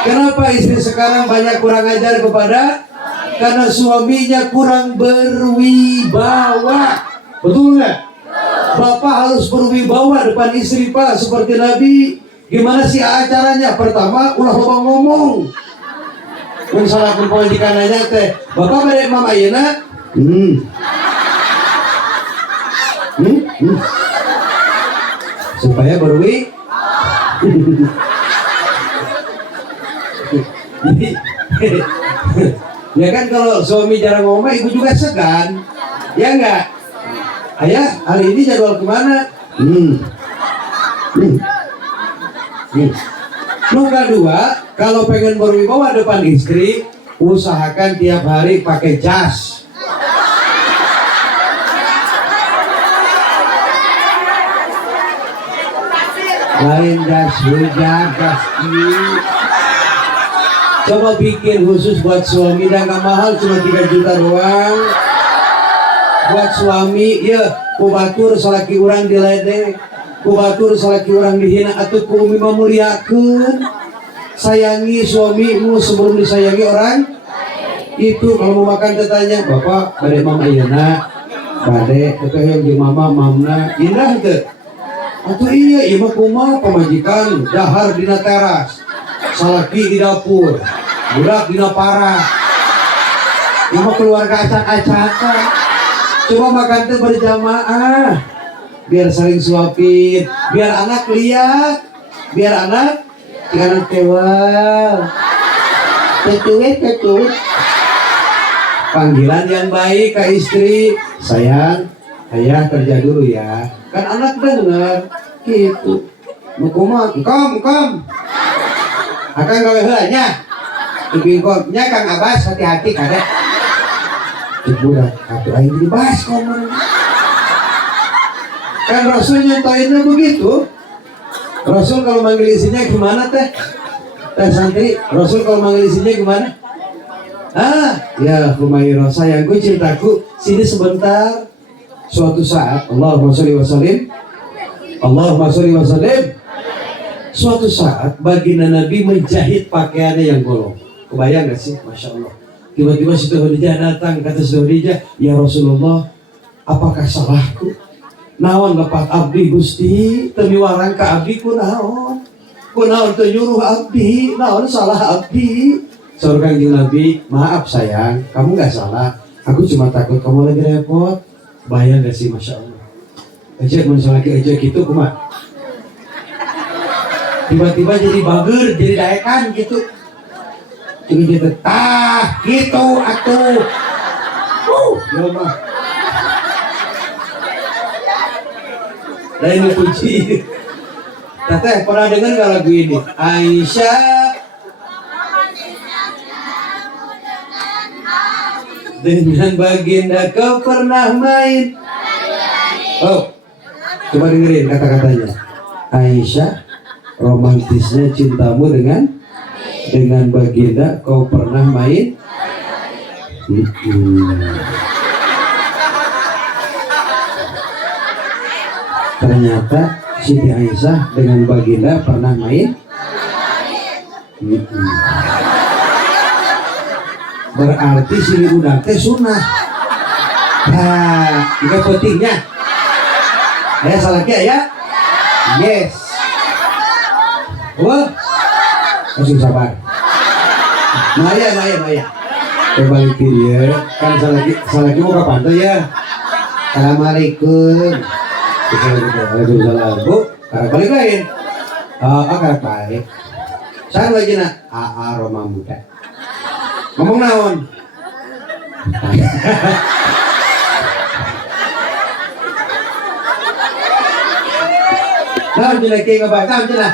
Kenapa istri sekarang banyak kurang ajar kepada? Karena suaminya kurang berwibawa. Betul nggak? Bapak harus berwibawa depan istri, Pak, seperti Nabi. Gimana sih acaranya? Pertama, ulah loba ngomong. Mun salah pun dikananya teh, Bapak bade mama ayeuna. Supaya berwi. Ya kan kalau suami jarang ngomong, ibu juga segan. Ya enggak? Ayah, hari ini jadwal kemana? Nomor kedua, kalau pengen berwibawa depan istri, usahakan tiap hari pakai jas. Lain jas hujan, jas ini. Coba bikin khusus buat suami, dan gak mahal, cuma 3 juta doang. Buat suami, ya, kubatur salaki orang diledek, kubatur salaki orang dihina, atau ku umi memuliakan. Sayangi suamimu sebelum disayangi orang. Itu kalau mau makan tetanya, bapak, badek mama iyana, badek, yang di mama, mamna, indah tuh. Atau iya, iya mah kumaha pemajikan, dahar dina teras. Salaki di dapur, budak dina parah. Ima keluarga acak-acakan. Coba makan teh berjamaah, biar saling suapin, biar anak lihat, biar anak jangan kewal. Kecuit. Panggilan yang baik ke istri, sayang, ayah kerja dulu ya. Kan anak dengar, gitu. Mukumat, kom. Akan gawe heulanya. Ibingkomnya Kang Abbas hati-hati kadek. Budak atuh aing dibahas komo. Kan Rasul nyontoinnya begitu. Rasul kalau manggil istrinya gimana teh? Teh santri, Rasul kalau manggil istrinya gimana? Ya Humairah sayangku, cintaku, sini sebentar. Suatu saat, Allahumma sholli wa sallim. Suatu saat baginda Nabi menjahit pakaiannya yang bolong. Kebayang gak sih? Masya Allah. Tiba-tiba Siti Khadijah datang, kata Siti Khadijah, ya Rasulullah, apakah salahku? Naon lepat abdi Gusti, temiwarang ke abdi kunaon teu nyuruh abdi, naon salah abdi. Saur Kangjeng Nabi, maaf sayang, kamu gak salah. Aku cuma takut kamu lagi repot. Bayang gak sih? Masya Allah. Ejek manusia lagi ejek gitu kumaha? Tiba-tiba jadi bager, jadi daekan gitu. Jadi dia tetah gitu atuh. Ya mah. Lain puji. Teteh pernah dengar gak lagu ini? Aisyah dengan baginda kau pernah main. Oh, coba dengerin kata-katanya. Aisyah, romantisnya cintamu dengan baginda kau pernah main. Ternyata Siti Aisyah dengan baginda pernah main. Berarti sini udah teh sunnah. Nah, juga pentingnya. Ya salah ya. Yes. Wah, langsung sabar. Maya. Kembali dia, kan salah mau kapan tuh ya? Assalamualaikum. Waalaikumsalam. Bu, karena balik lain. Karena balik. Saya lagi nak. Roma muda. Ngomong naon. Naon jenah kayak ngapain? Naon jenah.